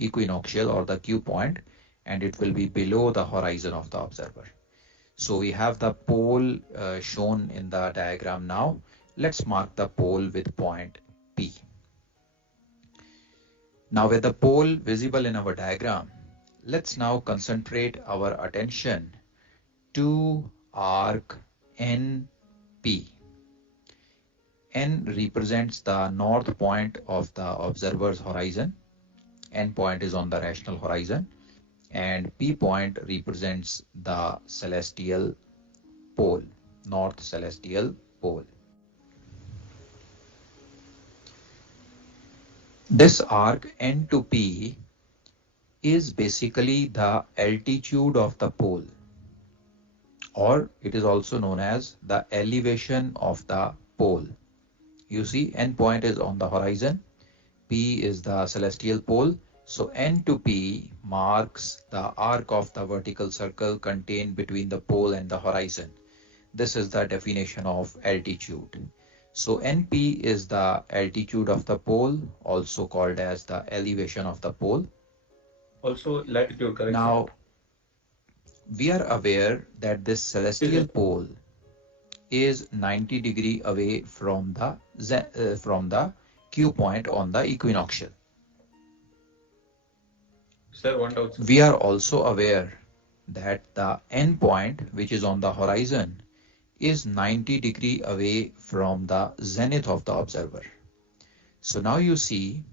equinoctial or the Q point, and it will be below the horizon of the observer. So we have the pole shown in the diagram now. Let's mark the pole with point P. Now with the pole visible in our diagram, let's now concentrate our attention to arc NP. N represents the north point of the observer's horizon. N point is on the rational horizon, and P point represents the celestial pole, North Celestial Pole. This arc N to P is basically the altitude of the pole, or it is also known as the elevation of the pole. You see, N point is on the horizon, P is the celestial pole. So N to P marks the arc of the vertical circle contained between the pole and the horizon. This is the definition of altitude. So NP is the altitude of the pole, also called as the elevation of the pole. Also latitude, correct? Now, we are aware that this celestial pole is 90 degrees away from the Q point on the equinoctial. Sir, one doubt. We are also aware that the N point, which is on the horizon, is 90 degrees away from the zenith of the observer. So now you see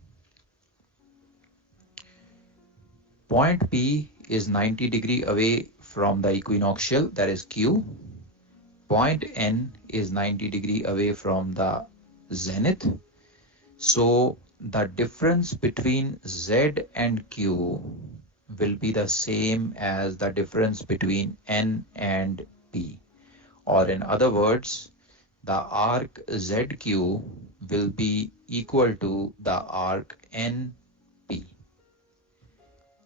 point P is 90 degrees away from the equinoctial, that is Q. Point N is 90 degrees away from the zenith. So the difference between Z and Q will be the same as the difference between N and P. Or in other words, the arc ZQ will be equal to the arc NP.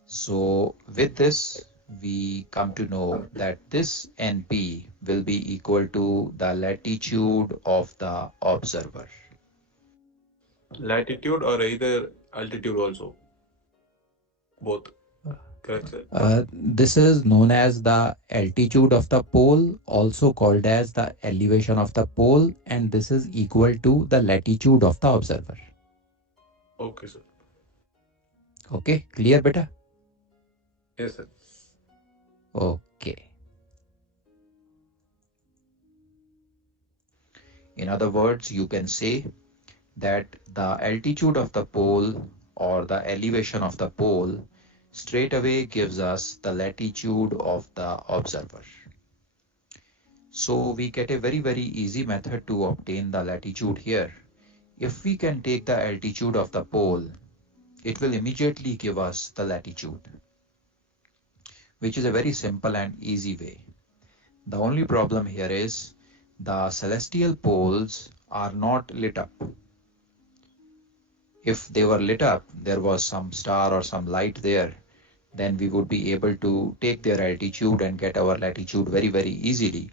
So with this, we come to know that this NP will be equal to the latitude of the observer. Latitude or either altitude also? Both. Correct, sir. This is known as the altitude of the pole, also called as the elevation of the pole, and this is equal to the latitude of the observer. Okay, sir. Okay, clear beta? Yes, sir. Okay. In other words, you can say that the altitude of the pole or the elevation of the pole straight away gives us the latitude of the observer. So we get a very, very easy method to obtain the latitude here. If we can take the altitude of the pole, it will immediately give us the latitude, which is a very simple and easy way. The only problem here is the celestial poles are not lit up. If they were lit up, there was some star or some light there, then we would be able to take their altitude and get our latitude very, very easily.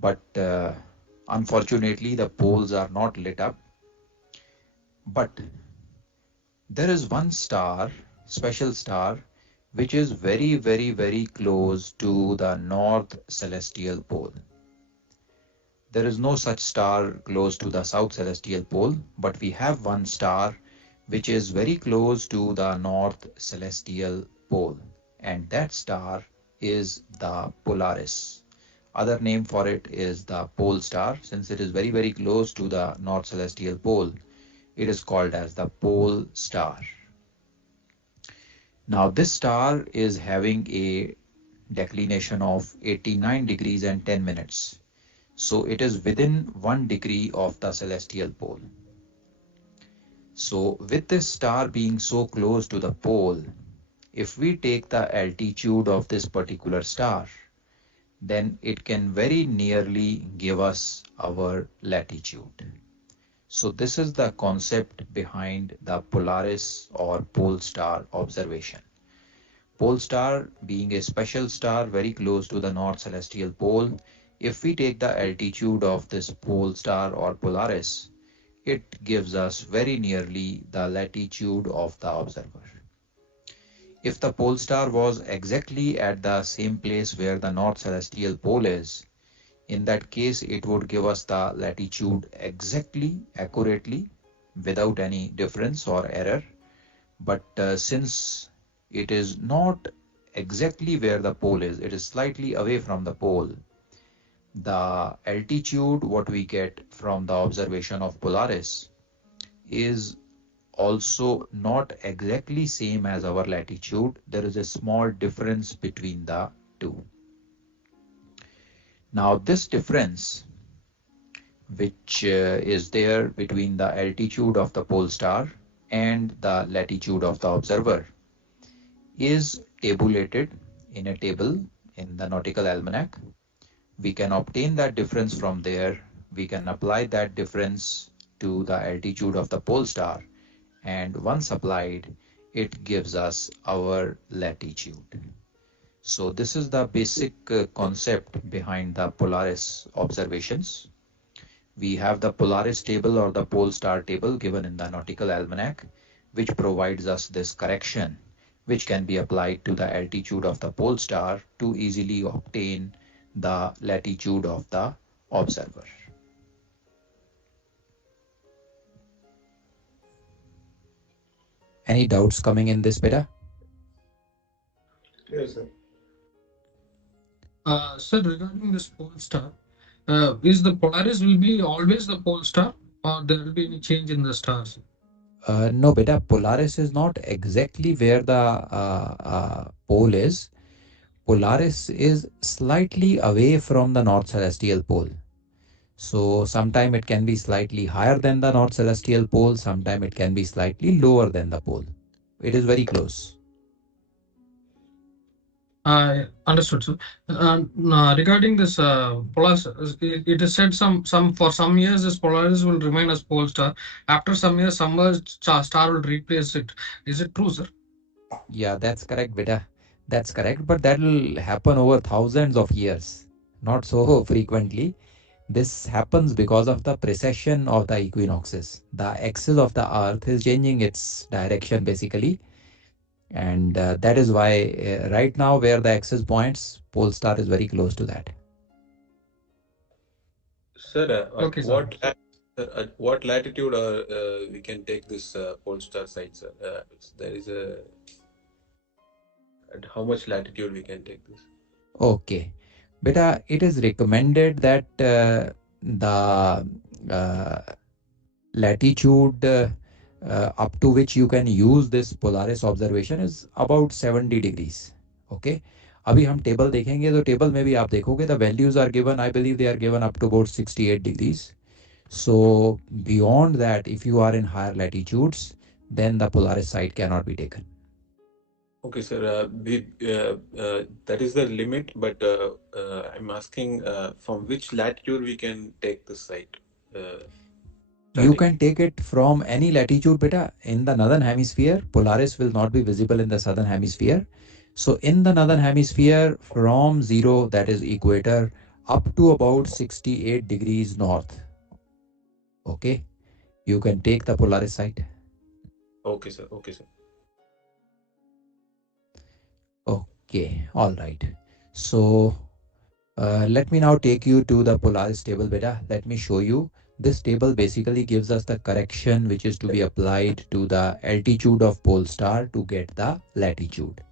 But unfortunately, the poles are not lit up. But there is one star, special star, which is very, very, very close to the North Celestial Pole. There is no such star close to the South Celestial Pole, but we have one star which is very close to the north celestial pole, and that star is the Polaris. Other name for it is the pole star. Since it is very, very close to the north celestial pole, it is called as the pole star. Now this star is having a declination of 89 degrees and 10 minutes. So it is within 1 degree of the celestial pole. So with this star being so close to the pole, if we take the altitude of this particular star, then it can very nearly give us our latitude. So this is the concept behind the Polaris or pole star observation. Pole star being a special star very close to the north celestial pole, if we take the altitude of this pole star or Polaris, it gives us very nearly the latitude of the observer. If the pole star was exactly at the same place where the north celestial pole is, in that case it would give us the latitude exactly, accurately, without any difference or error. But since it is not exactly where the pole is, it is slightly away from the pole, the altitude what we get from the observation of Polaris is also not exactly same as our latitude. There is a small difference between the two. Now this difference which is there between the altitude of the pole star and the latitude of the observer is tabulated in a table in the Nautical Almanac. We can obtain that difference from there. We can apply that difference to the altitude of the pole star, and once applied, it gives us our latitude. So this is the basic concept behind the Polaris observations. We have the Polaris table or the pole star table given in the Nautical Almanac, which provides us this correction, which can be applied to the altitude of the pole star to easily obtain the latitude of the observer. Any doubts coming in this, beta? Yes, sir. Sir, regarding this pole star, is the Polaris will be always the pole star, or there will be any change in the stars? No, beta, Polaris is not exactly where the pole is. Polaris is slightly away from the north celestial pole. So sometime it can be slightly higher than the north celestial pole, sometime it can be slightly lower than the pole. It is very close. I understood, sir. Regarding this Polaris, it is said some for some years this Polaris will remain as pole star. After some years, some star will replace it. Is it true, sir? Yeah, that's correct, beta. That's correct, but that will happen over thousands of years, not so frequently. This happens because of the precession of the equinoxes. The axis of the Earth is changing its direction basically, and that is why right now where the axis points, pole star is very close to that. Sir, Okay, sir. at what latitude we can take this pole star site, sir? There is a at how much latitude we can take this? Okay, beta, it is recommended that the latitude up to which you can use this Polaris observation is about 70 degrees. Okay, अभी हम table देखेंगे तो table में भी आप देखोगे the values are given, I believe they are given up to about 68 degrees. So beyond that, if you are in higher latitudes, then the Polaris site cannot be taken. Okay, sir. That is the limit, but I'm asking from which latitude we can take this site. You can take it from any latitude, beta. In the northern hemisphere, Polaris will not be visible in the southern hemisphere. So in the northern hemisphere, from 0, that is equator, up to about 68 degrees north. Okay, you can take the Polaris site. Okay, sir. Okay, sir. Okay, all right. So let me now take you to the Polaris table, beta. Let me show you This table basically gives us the correction which is to be applied to the altitude of pole star to get the latitude.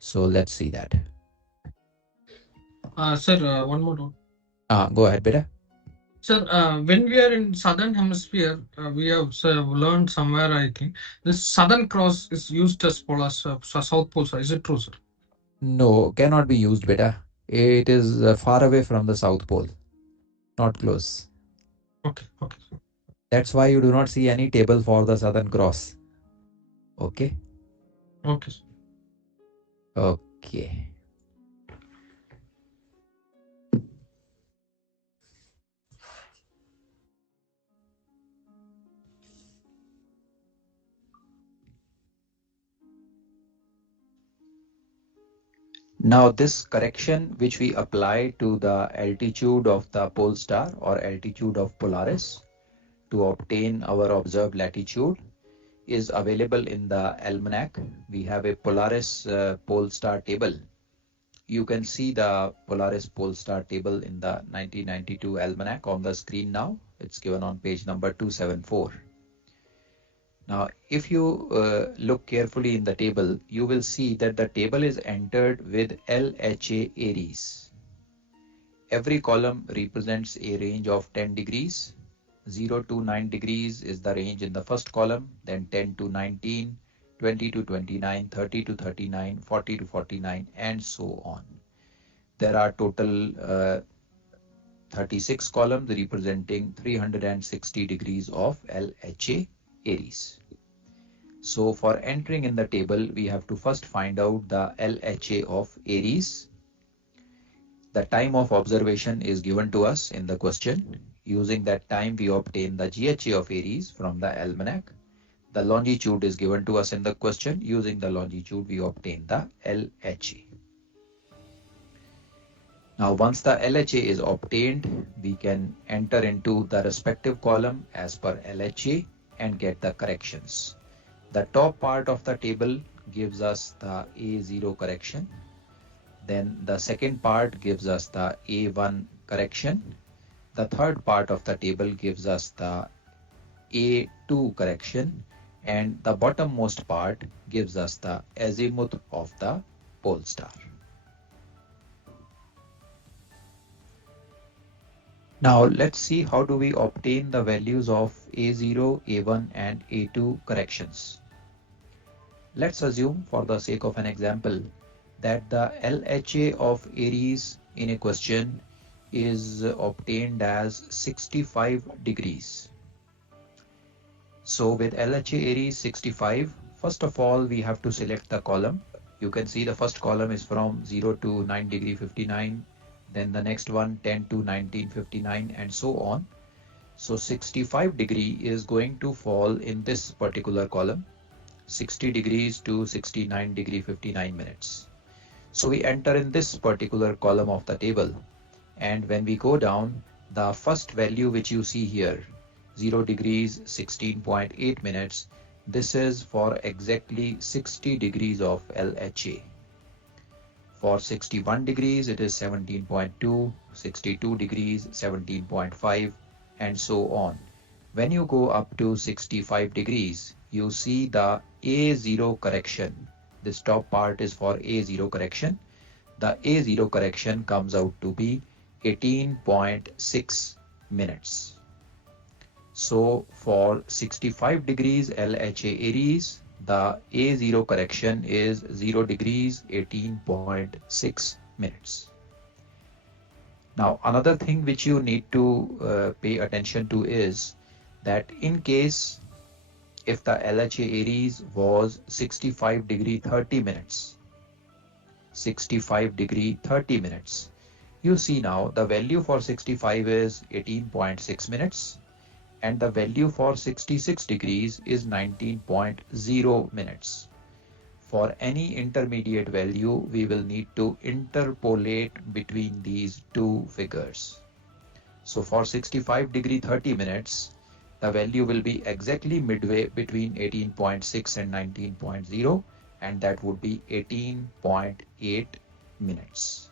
So let's see that. Sir, one more doubt. Go ahead, beta. Sir, when we are in southern hemisphere, we have learned somewhere, I think, this southern cross is used as polar south pole. Sir. Is it true, sir? No, cannot be used, beta. It is far away from the South Pole, not close. Okay, okay. That's why you do not see any table for the Southern Cross. Okay? Okay, sir. Okay. Now this correction which we apply to the altitude of the pole star or altitude of Polaris to obtain our observed latitude is available in the almanac. We have a Polaris pole star table. You can see the Polaris pole star table in the 1992 almanac on the screen now. It's given on page number 274. Now, if you look carefully in the table, you will see that the table is entered with LHA Aries. Every column represents a range of 10 degrees. 0 to 9 degrees is the range in the first column, then 10 to 19, 20 to 29, 30 to 39, 40 to 49, and so on. There are total 36 columns representing 360 degrees of LHA Aries. So for entering in the table, we have to first find out the LHA of Aries. The time of observation is given to us in the question. Using that time, we obtain the GHA of Aries from the almanac. The longitude is given to us in the question. Using the longitude, we obtain the LHA. Now, once the LHA is obtained, we can enter into the respective column as per LHA and get the corrections. The top part of the table gives us the A0 correction. Then the second part gives us the A1 correction. The third part of the table gives us the A2 correction. And the bottommost part gives us the azimuth of the pole star. Now let's see how do we obtain the values of A0, A1 and A2 corrections. Let's assume for the sake of an example that the LHA of Aries in a question is obtained as 65 degrees. So with LHA Aries 65, first of all we have to select the column. You can see the first column is from 0 to 9 degree 59, then the next one 10 to 1959 and so on. So 65 degree is going to fall in this particular column. 60 degrees to 69 degree 59 minutes. So we enter in this particular column of the table, and when we go down, the first value which you see here, 0 degrees 16.8 minutes, this is for exactly 60 degrees of LHA. For 61 degrees it is 17.2, 62 degrees 17.5 and so on. When you go up to 65 degrees, you see the A0 correction. This top part is for A0 correction. The A0 correction comes out to be 18.6 minutes. So for 65 degrees LHA Aries, the A0 correction is 0 degrees 18.6 minutes. Now another thing which you need to pay attention to is that in case if the LHA Aries was 65 degree 30 minutes, 65 degree 30 minutes, you see now the value for 65 is 18.6 minutes and the value for 66 degrees is 19.0 minutes. For any intermediate value, we will need to interpolate between these two figures. So for 65 degree 30 minutes, the value will be exactly midway between 18.6 and 19.0, and that would be 18.8 minutes.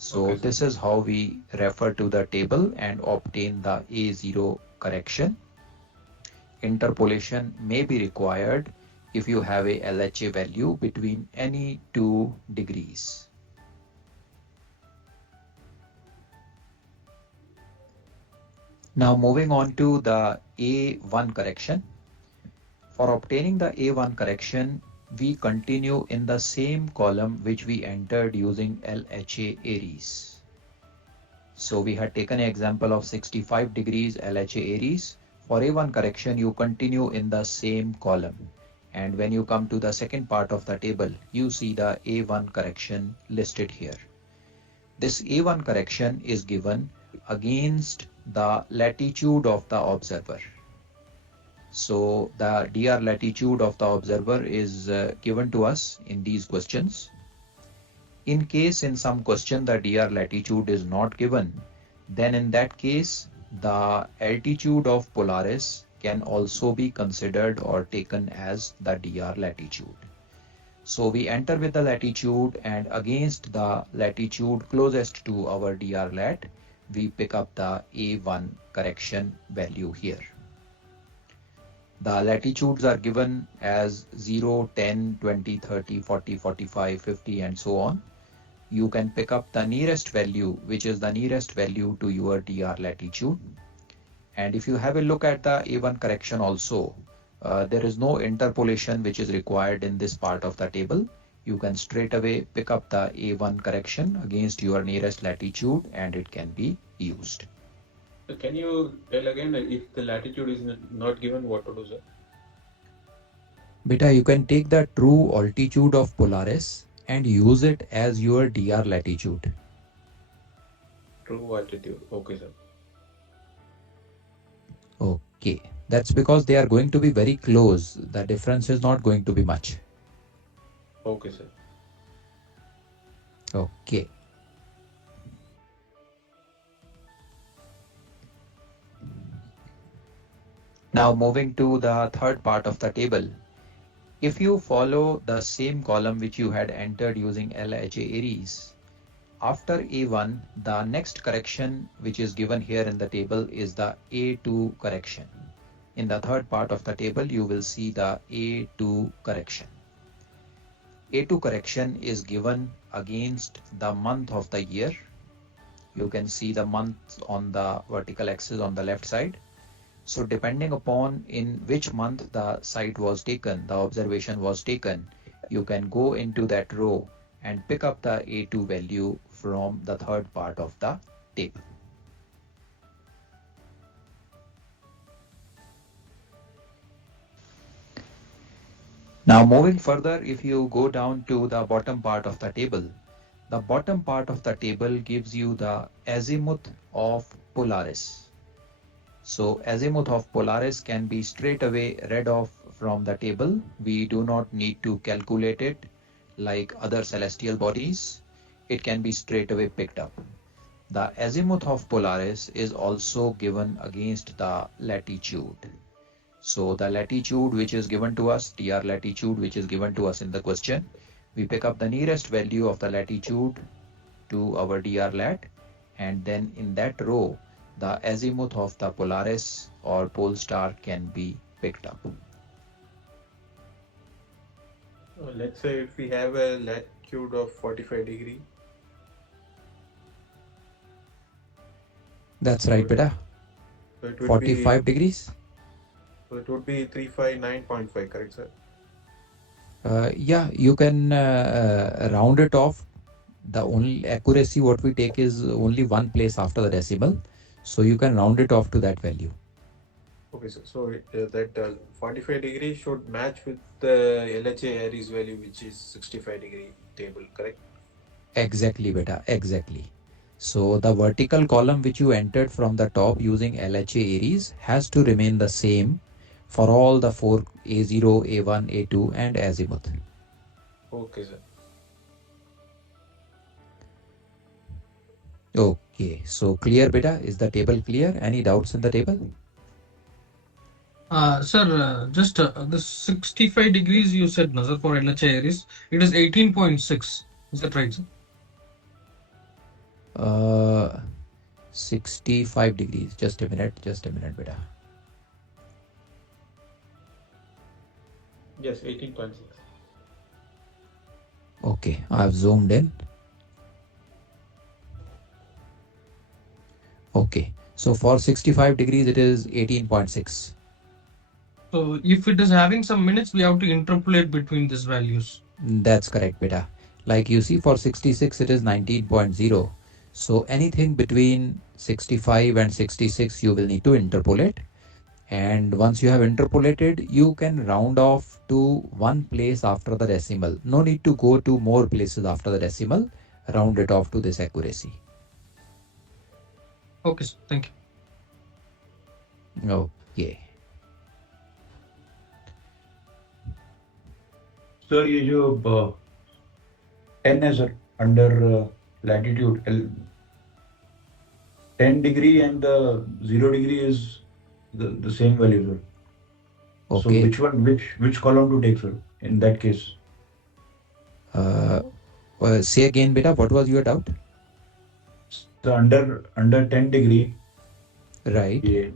So Okay, sir. this is how we refer to the table and obtain the A0 correction. Interpolation may be required if you have a LHA value between any 2 degrees. Now moving on to the A1 correction. For obtaining the A1 correction, we continue in the same column which we entered using LHA Aries. So we had taken an example of 65 degrees LHA Aries. For A1 correction, you continue in the same column. And when you come to the second part of the table, you see the A1 correction listed here. This A1 correction is given against the latitude of the observer. So the DR latitude of the observer is given to us in these questions. In case in some question the DR latitude is not given, then in that case the altitude of Polaris can also be considered or taken as the DR latitude. So we enter with the latitude, and against the latitude closest to our DR lat, we pick up the A1 correction value here. The latitudes are given as 0, 10, 20, 30, 40, 45, 50 and so on. You can pick up the nearest value, which is the nearest value to your DR latitude. And if you have a look at the A1 correction also, there is no interpolation which is required in this part of the table. You can straight away pick up the A1 correction against your nearest latitude and it can be used. So can you tell again if the latitude is not given, what to do, sir? Beta, you can take the true altitude of Polaris and use it as your DR latitude. True altitude. Okay, sir. Okay, that's because they are going to be very close. The difference is not going to be much. Okay, sir. Okay. Now moving to the third part of the table. If you follow the same column which you had entered using LHA Aries, after A1, the next correction which is given here in the table is the A2 correction. In the third part of the table, you will see the A2 correction. A2 correction is given against the month of the year. You can see the month on the vertical axis on the left side. So depending upon in which month the site was taken, the observation was taken, you can go into that row and pick up the A2 value from the third part of the table. Now moving further, if you go down to the bottom part of the table, the bottom part of the table gives you the azimuth of Polaris. So azimuth of Polaris can be straight away read off from the table. We do not need to calculate it like other celestial bodies. It can be straight away picked up. The azimuth of Polaris is also given against the latitude. So the latitude which is given to us, DR latitude which is given to us in the question, we pick up the nearest value of the latitude to our DR lat, and then in that row the azimuth of the Polaris or pole star can be picked up. Let's say if we have a latitude of 45 degree. That's right, beta. So it would 45 degrees. So it would be 359.5, correct, sir? Yeah, you can round it off. The only accuracy what we take is only one place after the decimal. So you can round it off to that value. Okay, sir. So that 45 degree should match with the LHA Aries value, which is 65 degree table, correct? Exactly, beta. Exactly. So the vertical column which you entered from the top using LHA Aries has to remain the same for all the four A0, A1, A2 and azimuth. Okay, sir. Okay, so clear, beta? Is the table clear? Any doubts in the table? Sir, just the 65 degrees you said, no, sir, for LHA Aries, it is 18.6. Is that right, sir? 65 degrees. Just a minute, beta. Yes, 18.6. Okay, I've zoomed in. Okay, so for 65 degrees, it is 18.6. So if it is having some minutes, we have to interpolate between these values. That's correct, beta. Like you see, for 66, it is 19.0. So anything between 65 and 66, you will need to interpolate. And once you have interpolated, you can round off to one place after the decimal. No need to go to more places after the decimal. Round it off to this accuracy. Okay, sir. Thank you. Okay. Sir, ये जो 10 है sir under latitude 10 degree and the 0 degree is the same value, sir. Okay. So which one, which column to take, sir, in that case? Say again, beta, what was your doubt? So under 10 degree. Right. Yeah.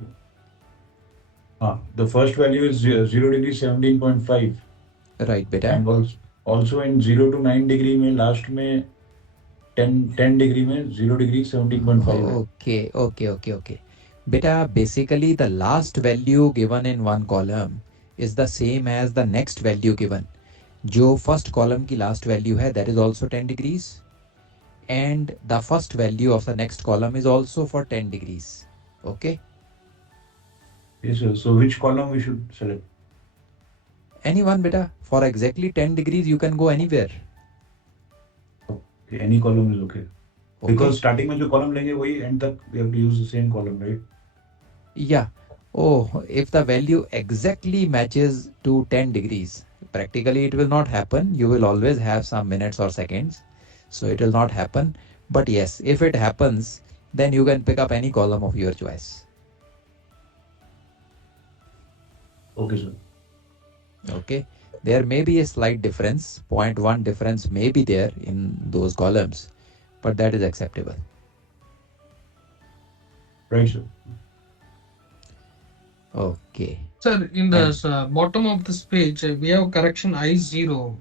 The first value is 0 degree 17.5. Right, beta. And also in 0 to 9 degree में last में 10 degree में 0 degree 17.5. Okay. Beta, basically the last value given in one column is the same as the next value given. जो first column की last value है, that is also 10 degrees. And the first value of the next column is also for 10 degrees. Okay? Yes, sir. So which column we should select? Anyone, beta. For exactly 10 degrees, you can go anywhere. Okay, any column is okay. Because starting में जो column लेंगे वही end तक we have to use the same column, right? Yeah. Oh, if the value exactly matches to 10 degrees, practically it will not happen. You will always have some minutes or seconds. So it will not happen. But yes, if it happens, then you can pick up any column of your choice. Okay, sir. Okay. There may be a slight difference. 0.1 difference may be there in those columns, but that is acceptable. Right, sir. Okay. Sir, in the bottom of this page, we have correction I0.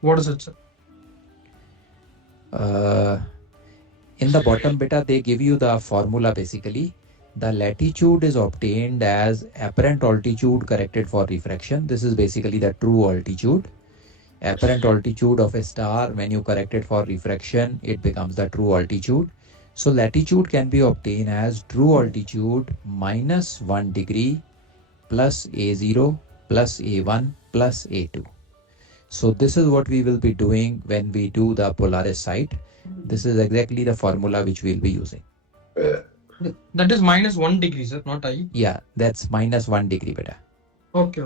What is it, sir? In the bottom beta, they give you the formula basically. The latitude is obtained as apparent altitude corrected for refraction. This is basically the true altitude. Apparent altitude of a star, when you correct it for refraction, it becomes the true altitude. So latitude can be obtained as true altitude minus 1 degree plus A0 plus A1 plus A2. So this is what we will be doing when we do the Polaris sight. This is exactly the formula which we'll be using. That is minus 1 degree, sir, not I. Yeah, that's minus 1 degree, beta. Okay.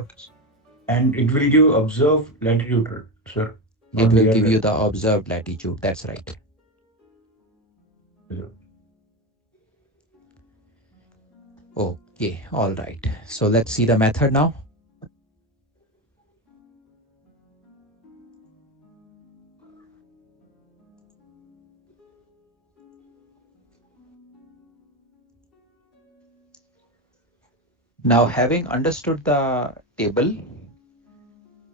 And it will give observed latitude, sir. It will give you the observed latitude. That's right. Yeah. Okay, all right. So let's see the method now. Now, having understood the table,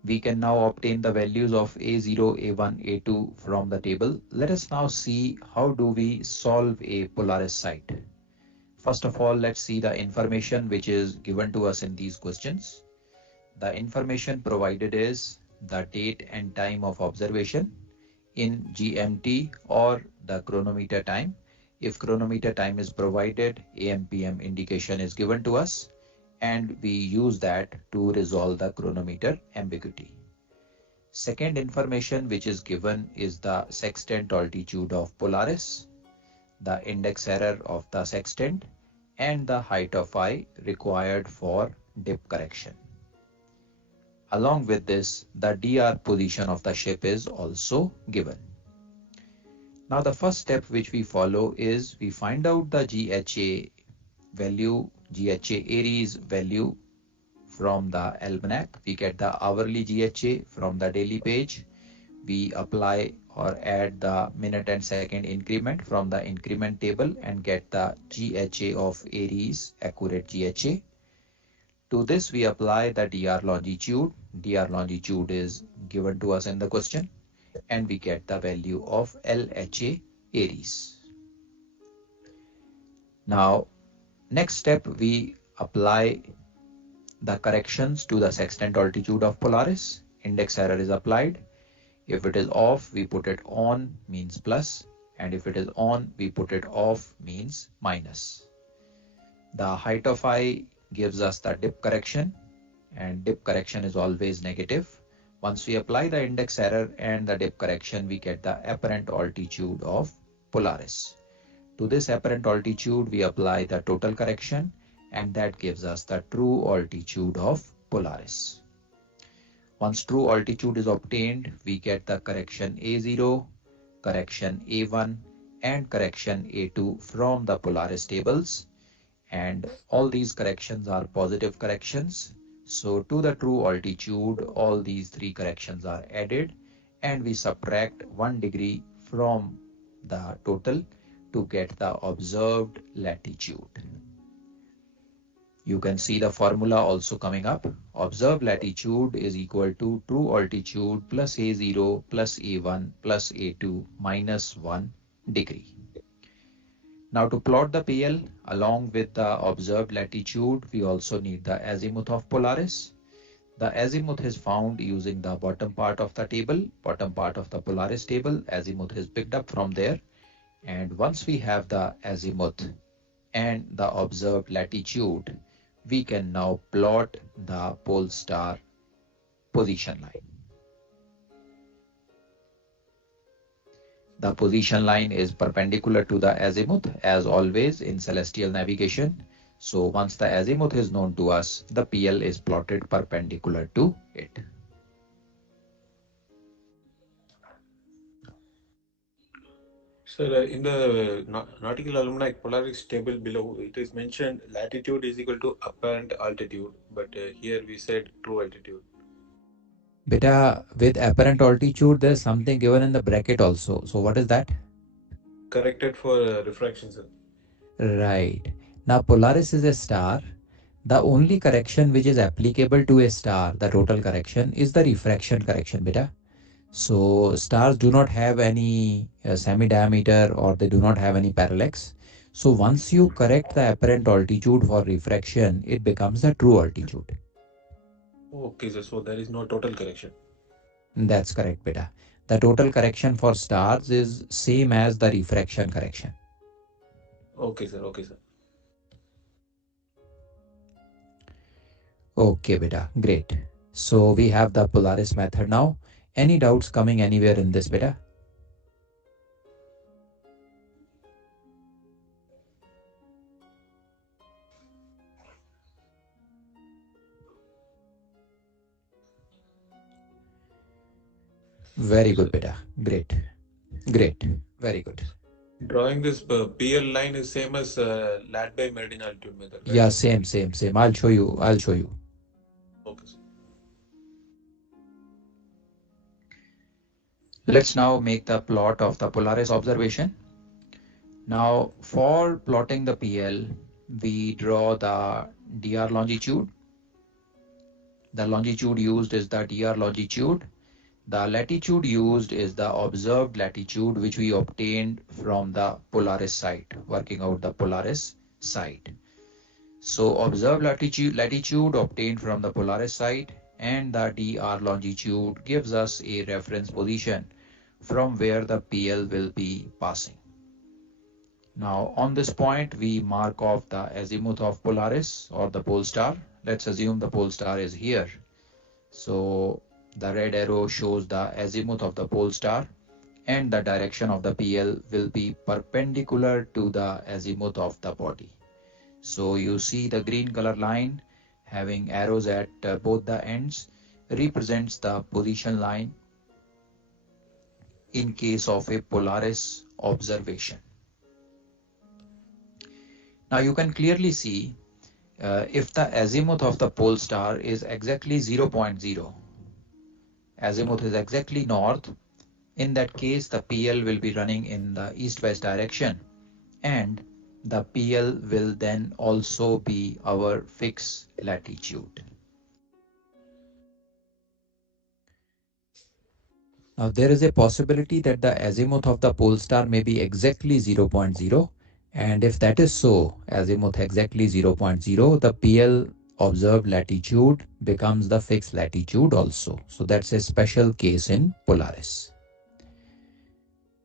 we can now obtain the values of A0, A1, A2 from the table. Let us now see how do we solve a Polaris sight. First of all, let's see the information which is given to us in these questions. The information provided is the date and time of observation in GMT or the chronometer time. If chronometer time is provided, AM/PM indication is given to us, and we use that to resolve the chronometer ambiguity. Second information which is given is the sextant altitude of Polaris, the index error of the sextant, and the height of eye required for dip correction. Along with this, the DR position of the ship is also given. Now the first step which we follow is we find out the GHA value, GHA Aries value from the almanac. We get the hourly GHA from the daily page. we apply or add the minute and second increment from the increment table and get the GHA of Aries, accurate GHA. To this we apply the DR longitude. DR longitude is given to us in the question, and we get the value of LHA Aries. Now, next step, we apply the corrections to the sextant altitude of Polaris. Index error is applied. If it is off, we put it on, means plus, and if it is on, we put it off, means minus. The height of eye gives us the dip correction, and dip correction is always negative. Once we apply the index error and the dip correction, we get the apparent altitude of Polaris. To this apparent altitude, we apply the total correction, and that gives us the true altitude of Polaris. Once true altitude is obtained, we get the correction A0, correction A1, and correction A2 from the Polaris tables. And all these corrections are positive corrections. So to the true altitude, all these three corrections are added, and we subtract 1 degree from the total to get the observed latitude. You can see the formula also coming up. Observed latitude is equal to true altitude plus A0 plus A1 plus A2 minus 1 degree. Now to plot the PL along with the observed latitude, we also need the azimuth of Polaris. The azimuth is found using the bottom part of the table, bottom part of the Polaris table. Azimuth is picked up from there. And once we have the azimuth and the observed latitude, we can now plot the pole star position line. The position line is perpendicular to the azimuth, as always in celestial navigation. So once the azimuth is known to us, the PL is plotted perpendicular to it. Sir, in the Nautical Alumni Polaris table below, it is mentioned latitude is equal to apparent altitude, but here we said true altitude. Beta, with apparent altitude, there's something given in the bracket also. So what is that? Corrected for refraction, sir. Right. Now Polaris is a star. The only correction which is applicable to a star, the total correction, is the refraction correction, beta. So stars do not have any semi-diameter, or they do not have any parallax. So once you correct the apparent altitude for refraction, it becomes the true altitude. Okay, sir. So there is no total correction. That's correct, beta. The total correction for stars is same as the refraction correction. Okay, sir. Okay, sir. Okay, beta. Great. So we have the Polaris method now. Any doubts coming anywhere in this, beta? Very good, beta. Great. Great. Very good. Drawing this PL line is same as lat by meridian altitude method, right? Yeah, same. I'll show you. Okay, sir. Let's now make the plot of the Polaris observation. Now, for plotting the PL, we draw the DR longitude. The longitude used is the DR longitude. The latitude used is the observed latitude, which we obtained from the Polaris site, working out the Polaris site. So observed latitude obtained from the Polaris site, and the DR longitude gives us a reference position from where the PL will be passing. Now on this point, we mark off the azimuth of Polaris, or the pole star. Let's assume the pole star is here. So the red arrow shows the azimuth of the pole star, and the direction of the PL will be perpendicular to the azimuth of the body. So you see the green color line having arrows at both the ends represents the position line in case of a Polaris observation. Now you can clearly see if the azimuth of the pole star is exactly 0.0, azimuth is exactly north, In that case, the PL will be running in the east-west direction, and the PL will then also be our fixed latitude. Now there is a possibility that the azimuth of the pole star may be exactly 0.0, and if that is so, azimuth exactly 0.0, the PL observed latitude becomes the fixed latitude also. So that's a special case in Polaris.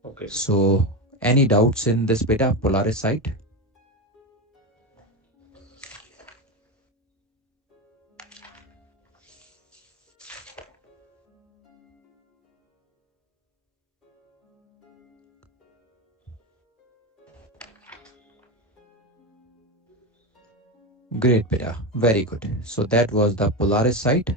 Okay. So any doubts in this beta Polaris site? Great beta, very good. So that was the Polaris site.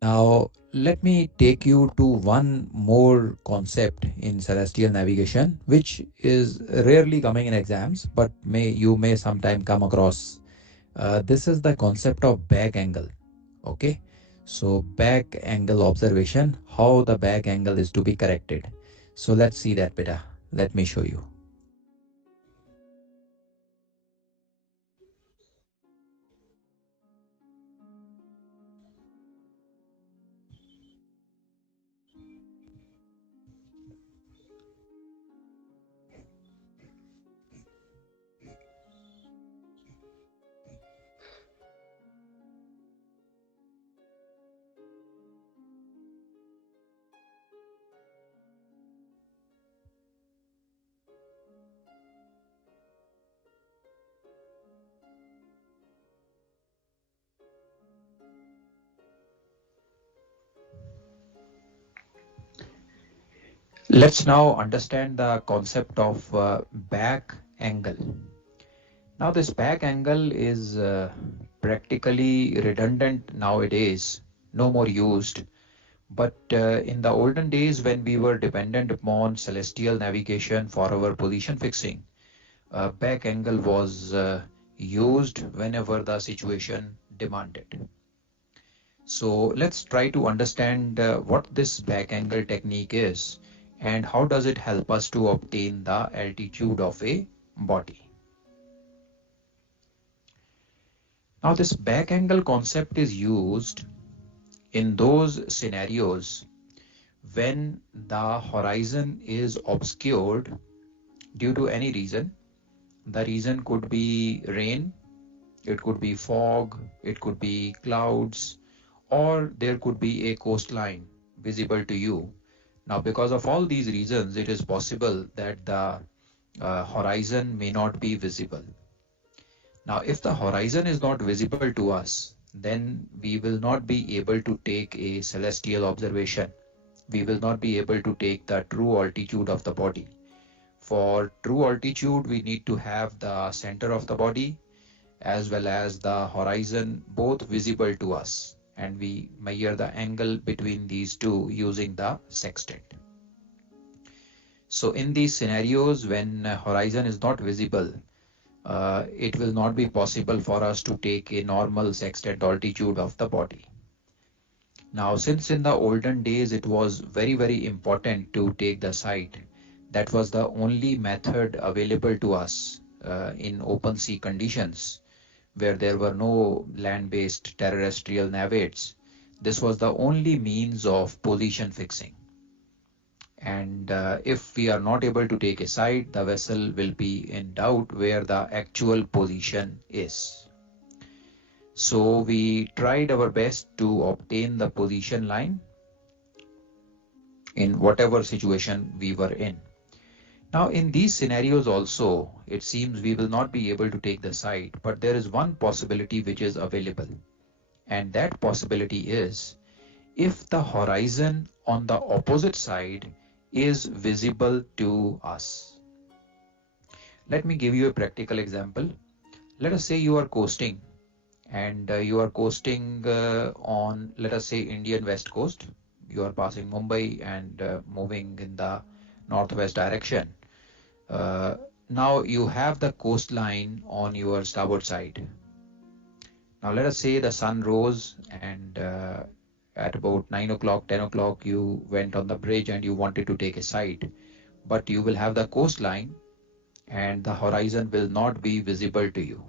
Now, let me take you to one more concept in celestial navigation, which is rarely coming in exams, but you may sometime come across. This is the concept of back angle. Okay, so back angle observation, how the back angle is to be corrected. So let's see that beta. Let me show you. Let's now understand the concept of back angle. Now this back angle is practically redundant nowadays, no more used. But in the olden days when we were dependent upon celestial navigation for our position fixing, back angle was used whenever the situation demanded. So let's try to understand what this back angle technique is and how does it help us to obtain the altitude of a body. Now this back angle concept is used in those scenarios when the horizon is obscured due to any reason. The reason could be rain, it could be fog, it could be clouds, or there could be a coastline visible to you. Now, because of all these reasons, it is possible that the horizon may not be visible. Now, if the horizon is not visible to us, then we will not be able to take a celestial observation. We will not be able to take the true altitude of the body. For true altitude, we need to have the center of the body as well as the horizon both visible to us, and we measure the angle between these two using the sextant. So in these scenarios when horizon is not visible, it will not be possible for us to take a normal sextant altitude of the body. Now, since in the olden days it was very important to take the sight, that was the only method available to us in open sea conditions where there were no land-based terrestrial navigates. This was the only means of position fixing. And if we are not able to take a sight, the vessel will be in doubt where the actual position is. So we tried our best to obtain the position line in whatever situation we were in. Now in these scenarios also, it seems we will not be able to take the sight, but there is one possibility which is available. And that possibility is if the horizon on the opposite side is visible to us. Let me give you a practical example. Let us say you are coasting and you are coasting on, let us say, Indian west coast. You are passing Mumbai and moving in the northwest direction. Now you have the coastline on your starboard side. Now let us say the sun rose and at about 9 o'clock, 10 o'clock, you went on the bridge and you wanted to take a sight, but you will have the coastline and the horizon will not be visible to you.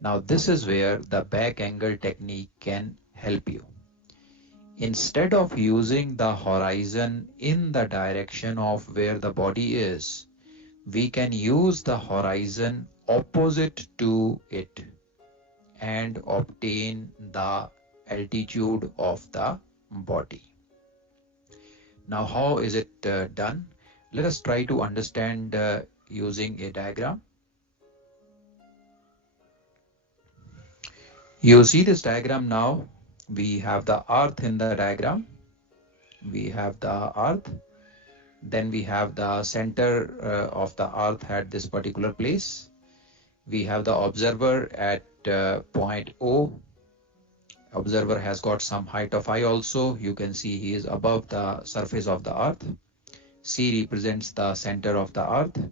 Now this is where the back angle technique can help you. Instead of using the horizon in the direction of where the body is, we can use the horizon opposite to it and obtain the altitude of the body. Now, how is it done? Let us try to understand using a diagram. You see this diagram now. We have the Earth in the diagram. We have the Earth. Then we have the center of the Earth at this particular place. We have the observer at point O. Observer has got some height of I also. You can see he is above the surface of the Earth. C represents the center of the Earth.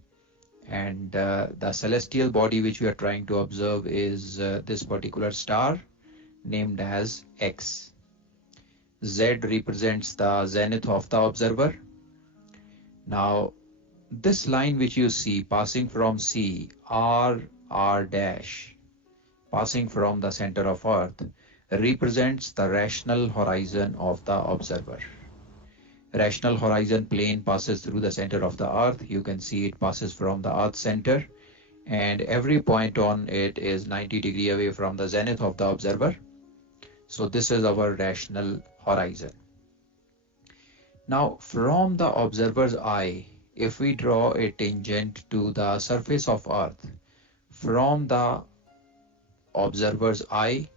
And the celestial body which we are trying to observe is this particular star named as X. Z represents the zenith of the observer. Now, this line which you see passing from C, R dash, passing from the center of Earth, represents the rational horizon of the observer. Rational horizon plane passes through the center of the Earth. You can see it passes from the Earth center, and every point on it is 90 degrees away from the zenith of the observer. So this is our rational horizon. Now, from the observer's eye, if we draw a tangent to the surface of Earth, from the observer's eye,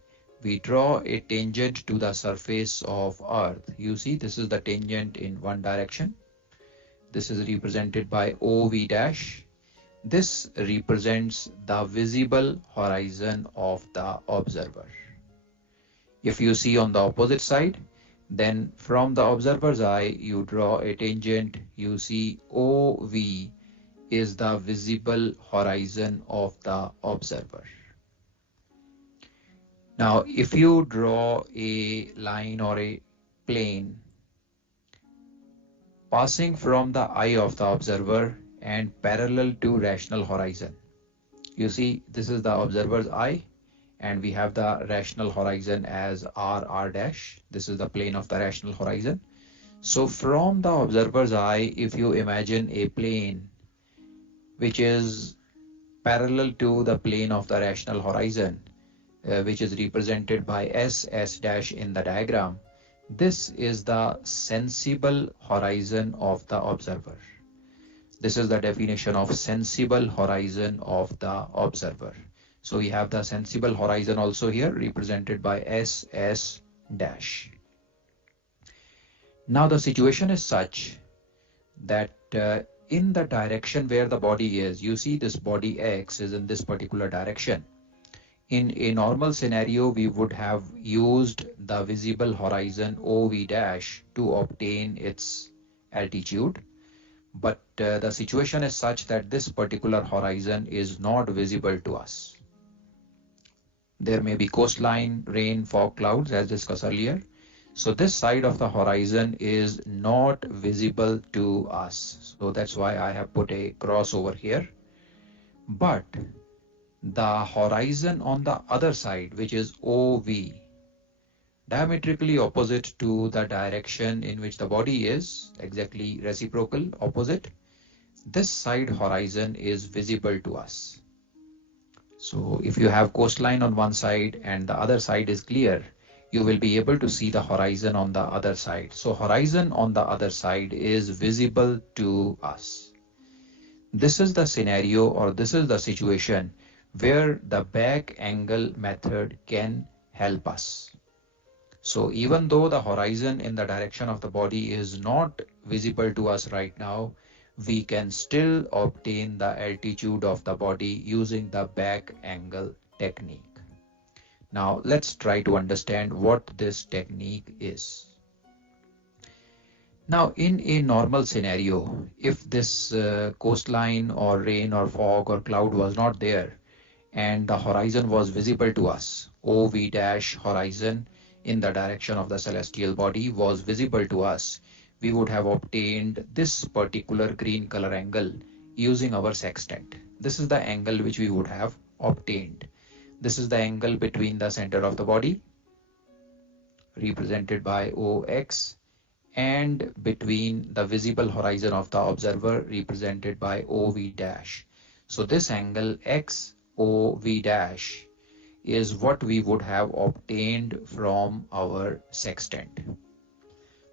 we draw a tangent to the surface of Earth. You see, this is the tangent in one direction. This is represented by OV dash. This represents the visible horizon of the observer. If you see on the opposite side, then from the observer's eye, you draw a tangent. You see OV is the visible horizon of the observer. Now, if you draw a line or a plane passing from the eye of the observer and parallel to rational horizon, you see this is the observer's eye and we have the rational horizon as R dash. This is the plane of the rational horizon. So from the observer's eye, if you imagine a plane which is parallel to the plane of the rational horizon, which is represented by S dash in the diagram, this is the sensible horizon of the observer. This is the definition of sensible horizon of the observer. So we have the sensible horizon also here represented by S dash. Now the situation is such that in the direction where the body is, you see this body X is in this particular direction. In a normal scenario, we would have used the visible horizon OV dash to obtain its altitude. But the situation is such that this particular horizon is not visible to us. There may be coastline, rain, fog, clouds as discussed earlier. So this side of the horizon is not visible to us. So that's why I have put a cross over here. But the horizon on the other side, which is OV, diametrically opposite to the direction in which the body is, exactly reciprocal, opposite, this side horizon is visible to us. So if you have coastline on one side and the other side is clear, you will be able to see the horizon on the other side. So horizon on the other side is visible to us. This is the scenario, or this is the situation where the back angle method can help us. So even though the horizon in the direction of the body is not visible to us right now, we can still obtain the altitude of the body using the back angle technique. Now let's try to understand what this technique is. Now in a normal scenario, if this coastline or rain or fog or cloud was not there, and the horizon was visible to us, OV dash horizon in the direction of the celestial body was visible to us, we would have obtained this particular green color angle using our sextant. This is the angle which we would have obtained. This is the angle between the center of the body, represented by OX, and between the visible horizon of the observer, represented by OV dash. So this angle XOV dash is what we would have obtained from our sextant.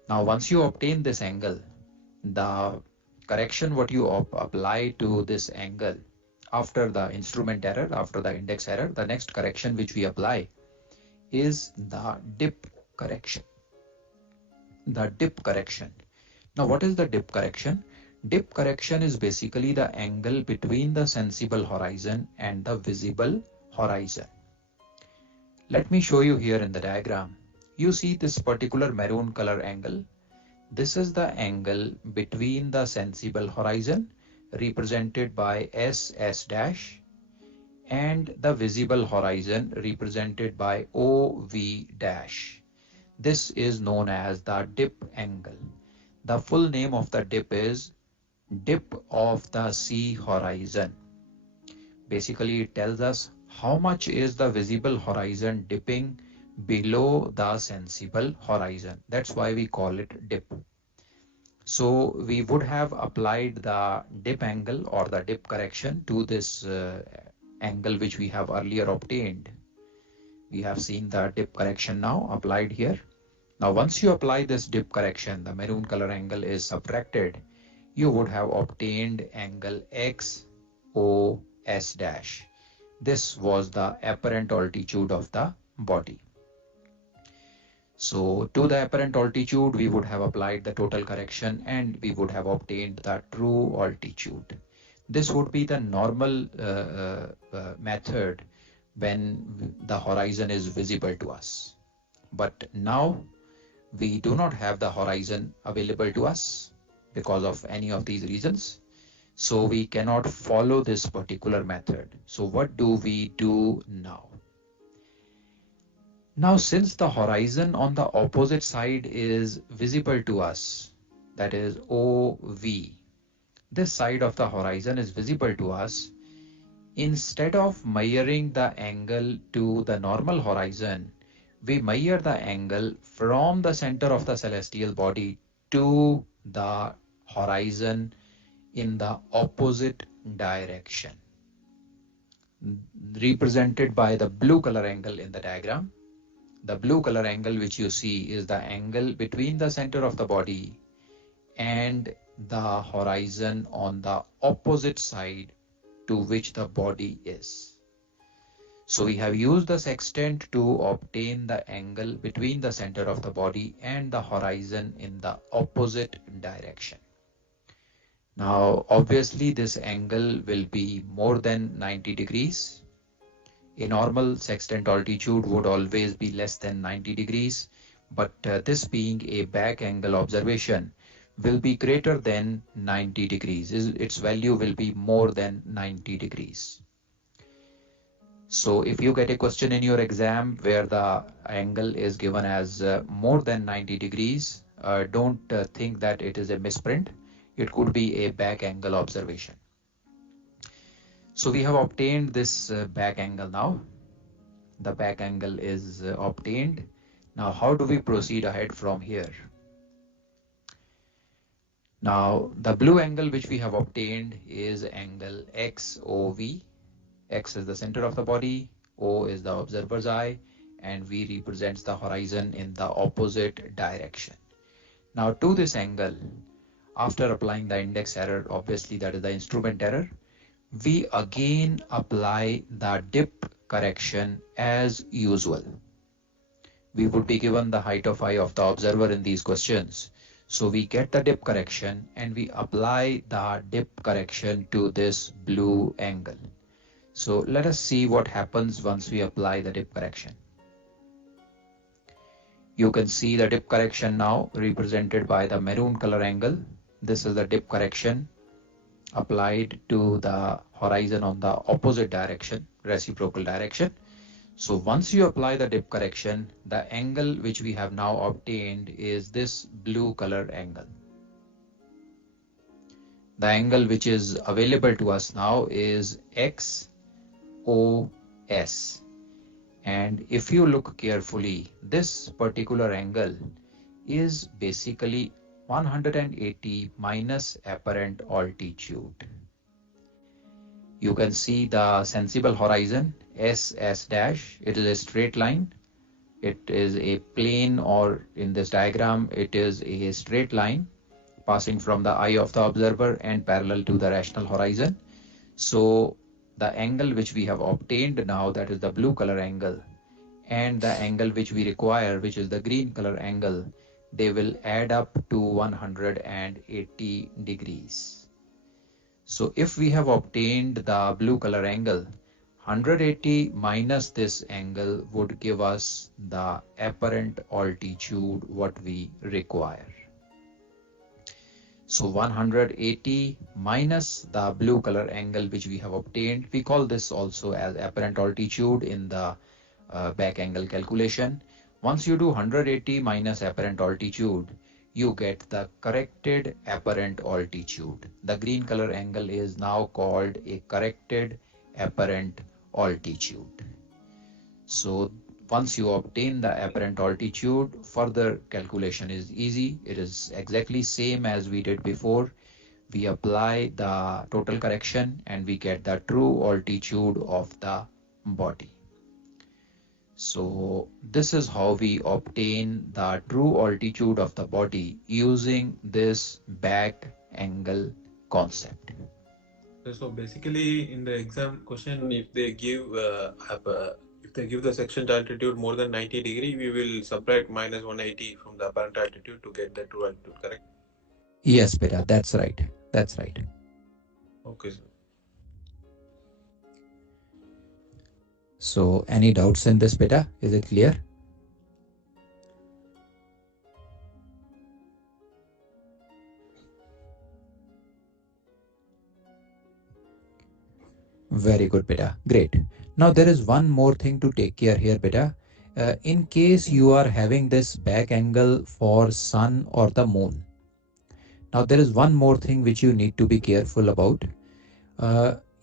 Now, once you obtain this angle, the correction what you apply to this angle after the instrument error, after the index error, the next correction which we apply is the dip correction. The dip correction. Now, what is the dip correction? Dip correction is basically the angle between the sensible horizon and the visible horizon. Let me show you here in the diagram. You see this particular maroon color angle. This is the angle between the sensible horizon, represented by SS dash, and the visible horizon, represented by OV dash. This is known as the dip angle. The full name of the dip is dip of the sea horizon. Basically, it tells us how much is the visible horizon dipping below the sensible horizon. That's why we call it dip. So we would have applied the dip angle or the dip correction to this angle which we have earlier obtained. We have seen the dip correction now applied here. Now, once you apply this dip correction, the maroon color angle is subtracted. You would have obtained angle XOS dash. This was the apparent altitude of the body. So to the apparent altitude, we would have applied the total correction and we would have obtained the true altitude. This would be the normal method when the horizon is visible to us. But now we do not have the horizon available to us because of any of these reasons. So we cannot follow this particular method. So what do we do now? Now, since the horizon on the opposite side is visible to us, that is OV, this side of the horizon is visible to us, instead of measuring the angle to the normal horizon, we measure the angle from the center of the celestial body to the horizon in the opposite direction, represented by the blue color angle in the diagram. The blue color angle which you see is the angle between the center of the body and the horizon on the opposite side to which the body is. So we have used the sextant to obtain the angle between the center of the body and the horizon in the opposite direction. Now, obviously, this angle will be more than 90 degrees. A normal sextant altitude would always be less than 90 degrees, but this being a back angle observation will be greater than 90 degrees. Its value will be more than 90 degrees. So if you get a question in your exam where the angle is given as more than 90 degrees, don't think that it is a misprint. It could be a back angle observation. So we have obtained this back angle now. The back angle is obtained. Now, how do we proceed ahead from here? Now, the blue angle which we have obtained is angle XOV. X is the center of the body, O is the observer's eye, and V represents the horizon in the opposite direction. Now, to this angle, after applying the index error, obviously that is the instrument error, we again apply the dip correction as usual. We would be given the height of eye of the observer in these questions. So we get the dip correction and we apply the dip correction to this blue angle. So let us see what happens once we apply the dip correction. You can see the dip correction now represented by the maroon color angle. This is the dip correction applied to the horizon on the opposite direction. reciprocal direction. So once you apply the dip correction, the angle which we have now obtained is this blue color angle. The angle which is available to us now is XOS. And if you look carefully, this particular angle is basically 180 minus apparent altitude. You can see the sensible horizon SS dash. It is a straight line. It is a plane, or in this diagram it is a straight line passing from the eye of the observer and parallel to the rational horizon. So the angle which we have obtained now, that is the blue color angle, and the angle which we require, which is the green color angle, they will add up to 180 degrees. So if we have obtained the blue color angle, 180 minus this angle would give us the apparent altitude what we require. So 180 minus the blue color angle which we have obtained, we call this also as apparent altitude in the back angle calculation. Once you do 180 minus apparent altitude, you get the corrected apparent altitude. The green color angle is now called a corrected apparent altitude. So once you obtain the apparent altitude, further calculation is easy. It is exactly same as we did before. We apply the total correction and we get the true altitude of the body. So this is how we obtain the true altitude of the body using this back angle concept. So basically, in the exam question, if they give the section altitude more than 90 degree, we will subtract minus 180 from the apparent altitude to get the true altitude, correct? Yes, beta, that's right. That's right. Okay, sir. So any doubts in this, beta? Is it clear? Very good, beta. Great. Now there is one more thing to take care here, beta. In case you are having this back angle for sun or the moon. Now there is one more thing which you need to be careful about.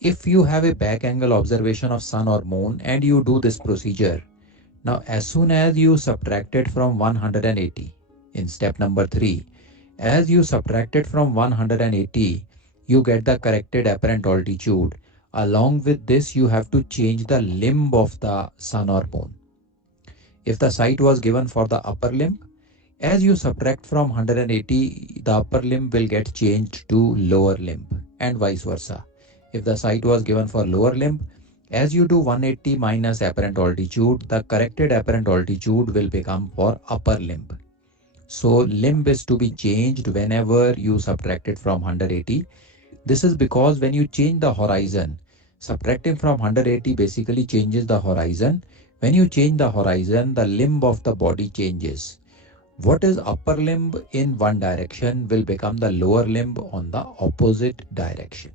If you have a back angle observation of sun or moon and you do this procedure, now as soon as you subtract it from 180 in step number 3, as you subtract it from 180, you get the corrected apparent altitude. Along with this, you have to change the limb of the sun or moon. If the sight was given for the upper limb, as you subtract from 180, the upper limb will get changed to lower limb, and vice versa. If the sight was given for lower limb, as you do 180 minus apparent altitude, the corrected apparent altitude will become for upper limb. So limb is to be changed whenever you subtract it from 180. This is because when you change the horizon, subtracting from 180 basically changes the horizon. When you change the horizon, the limb of the body changes. What is upper limb in one direction will become the lower limb on the opposite direction.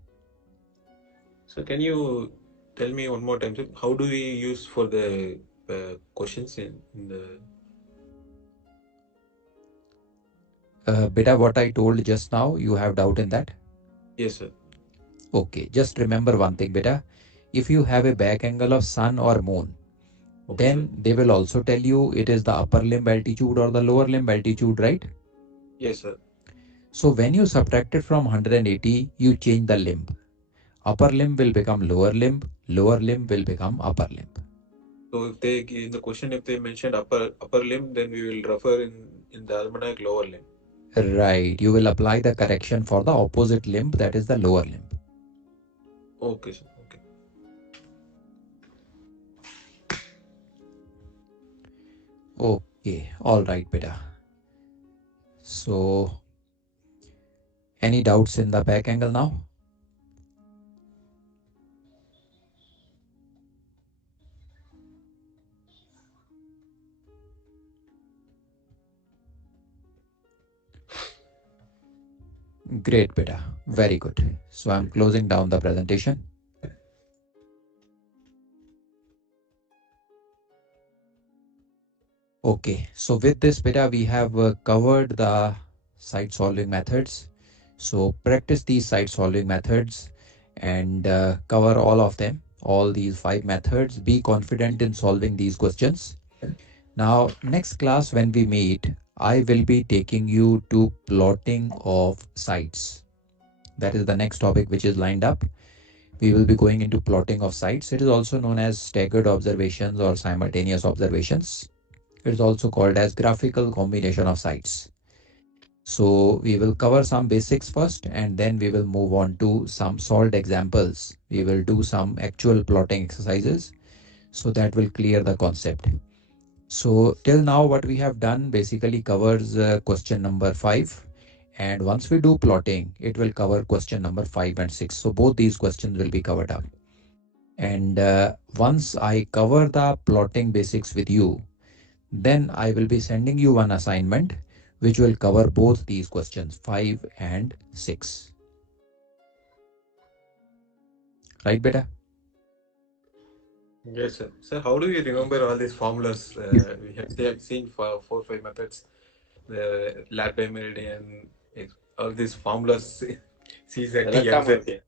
So can you tell me one more time, sir, how do we use for the questions in the... Beta, what I told just now, you have doubt in that? Yes, sir. Okay, just remember one thing, beta. If you have a back angle of sun or moon, Okay, then sir. they will also tell you it is the upper limb altitude or the lower limb altitude, right? Yes, sir. So when you subtract it from 180, you change the limb. Upper limb will become lower limb will become upper limb. So if they in the question, if they mentioned upper limb, then we will refer in the almanac lower limb. Right, you will apply the correction for the opposite limb, that is the lower limb. Okay, sir. Okay. Okay, all right, beta. So any doubts in the back angle now? Great, beta. Very good. So I'm closing down the presentation. Okay, so with this beta, we have covered the side solving methods. So practice these side solving methods and cover all of them, all these 5 methods. Be confident in solving these questions. Now, next class when we meet, I will be taking you to plotting of sites. That is the next topic which is lined up. We will be going into plotting of sites. It is also known as staggered observations or simultaneous observations. It is also called as graphical combination of sites. So we will cover some basics first, and then we will move on to some solved examples. We will do some actual plotting exercises, so that will clear the concept. So till now what we have done basically covers question number 5, and once we do plotting, it will cover question number 5 and 6. So both these questions will be covered up. And once I cover the plotting basics with you, then I will be sending you one assignment which will cover both these questions, 5 and 6. Right, beta? Yes, sir. Sir, how do you remember all these formulas? We have seen for 4 or 5 methods, the lat by meridian, all these formulas, CZT, MZ.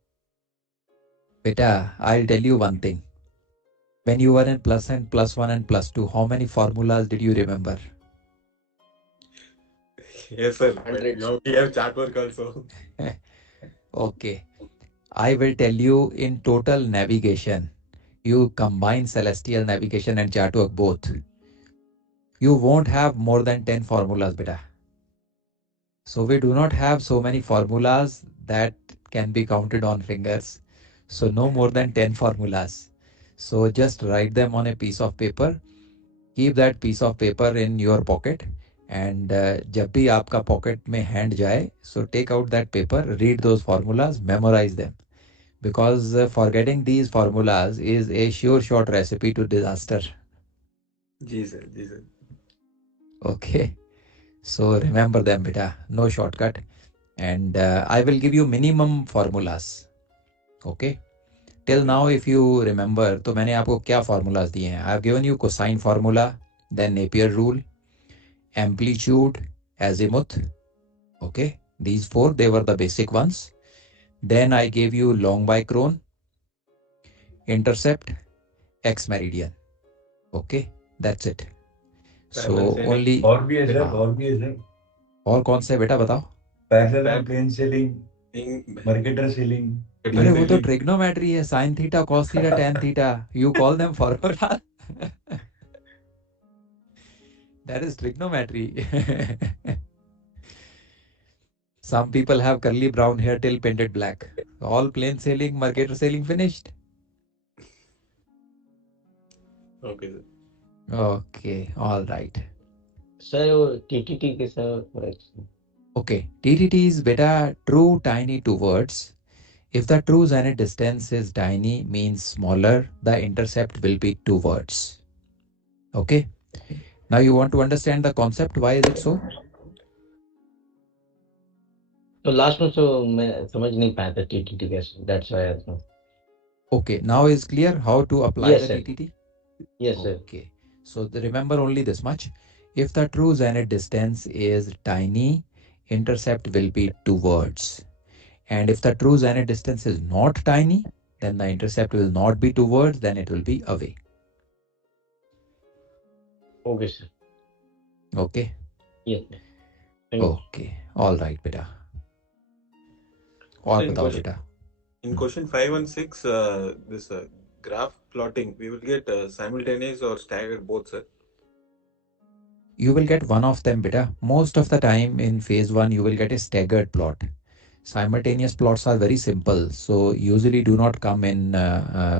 Beta, I'll tell you one thing. When you were in plus and plus 1 and plus 2, how many formulas did you remember? Yes, sir. We have chart work also. Okay. I will tell you in total navigation, you combine celestial navigation and chart work both. You won't have more than 10 formulas, beta. So we do not have so many formulas that can be counted on fingers. So no more than 10 formulas. So just write them on a piece of paper. Keep that piece of paper in your pocket. And जब भी आपका pocket में hand जाए, so take out that paper, read those formulas, memorize them. Because forgetting these formulas is a sure shot recipe to disaster. Ji sir, ji sir. Okay. So remember them, beta. No shortcut. And I will give you minimum formulas. Okay. Till now, if you remember, तो मैंने आपको क्या formulas दिए हैं? I have given you cosine formula, then Napier rule, amplitude, azimuth. Okay. These 4, they were the basic ones. Then I gave you long by chron, intercept, Ex-Meridian. Okay. That's it. So only और भी है sir, और भी है sir. और कौन से बेटा बताओ? Parallel and plane sailing, Mercator sailing. अरे वो तो ट्रिग्नोमेट्री है, sine theta, cos theta, tan theta. You call them formula. That is trigonometry. Some people have curly brown hair till painted black. All plain sailing, Mercator sailing finished. Okay, sir. Okay, all right. Sir, TTT के sir, Okay, TTT is beta true tiny two words. If the true zenith distance is tiny, means smaller, the intercept will be 2 words. Okay. Now you want to understand the concept. Why is it so? तो last में तो मैं समझ नहीं पाया था TTT कैसे. That's why I asked. Okay. Now is clear how to apply Yes, the sir. TTT? Yes, sir. Okay. So remember only this much. If the true zenith distance is tiny, intercept will be 2 words. And if the true zenith distance is not tiny, then the intercept will not be 2 words, then it will be away. Okay, sir. Okay. Yes. Thank you. Okay. All right, beta. और बताओ बेटा. In question 5 and 6, this graph plotting, we will get simultaneous or staggered both, sir. You will get one of them, beta. Most of the time in phase 1, you will get a staggered plot. Simultaneous plots are very simple, so usually do not come in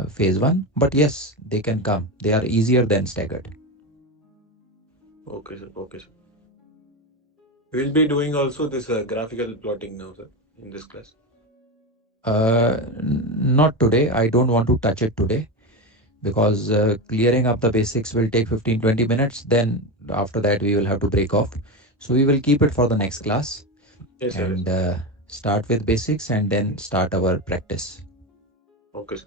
phase 1. But yes, they can come. They are easier than staggered. Okay, sir. Okay, sir. We will be doing also this graphical plotting now, sir, in this class. Not today. I don't want to touch it today because clearing up the basics will take 15-20 minutes. Then after that, we will have to break off. So we will keep it for the next class. Yes, sir. And start with basics and then start our practice. Okay, sir.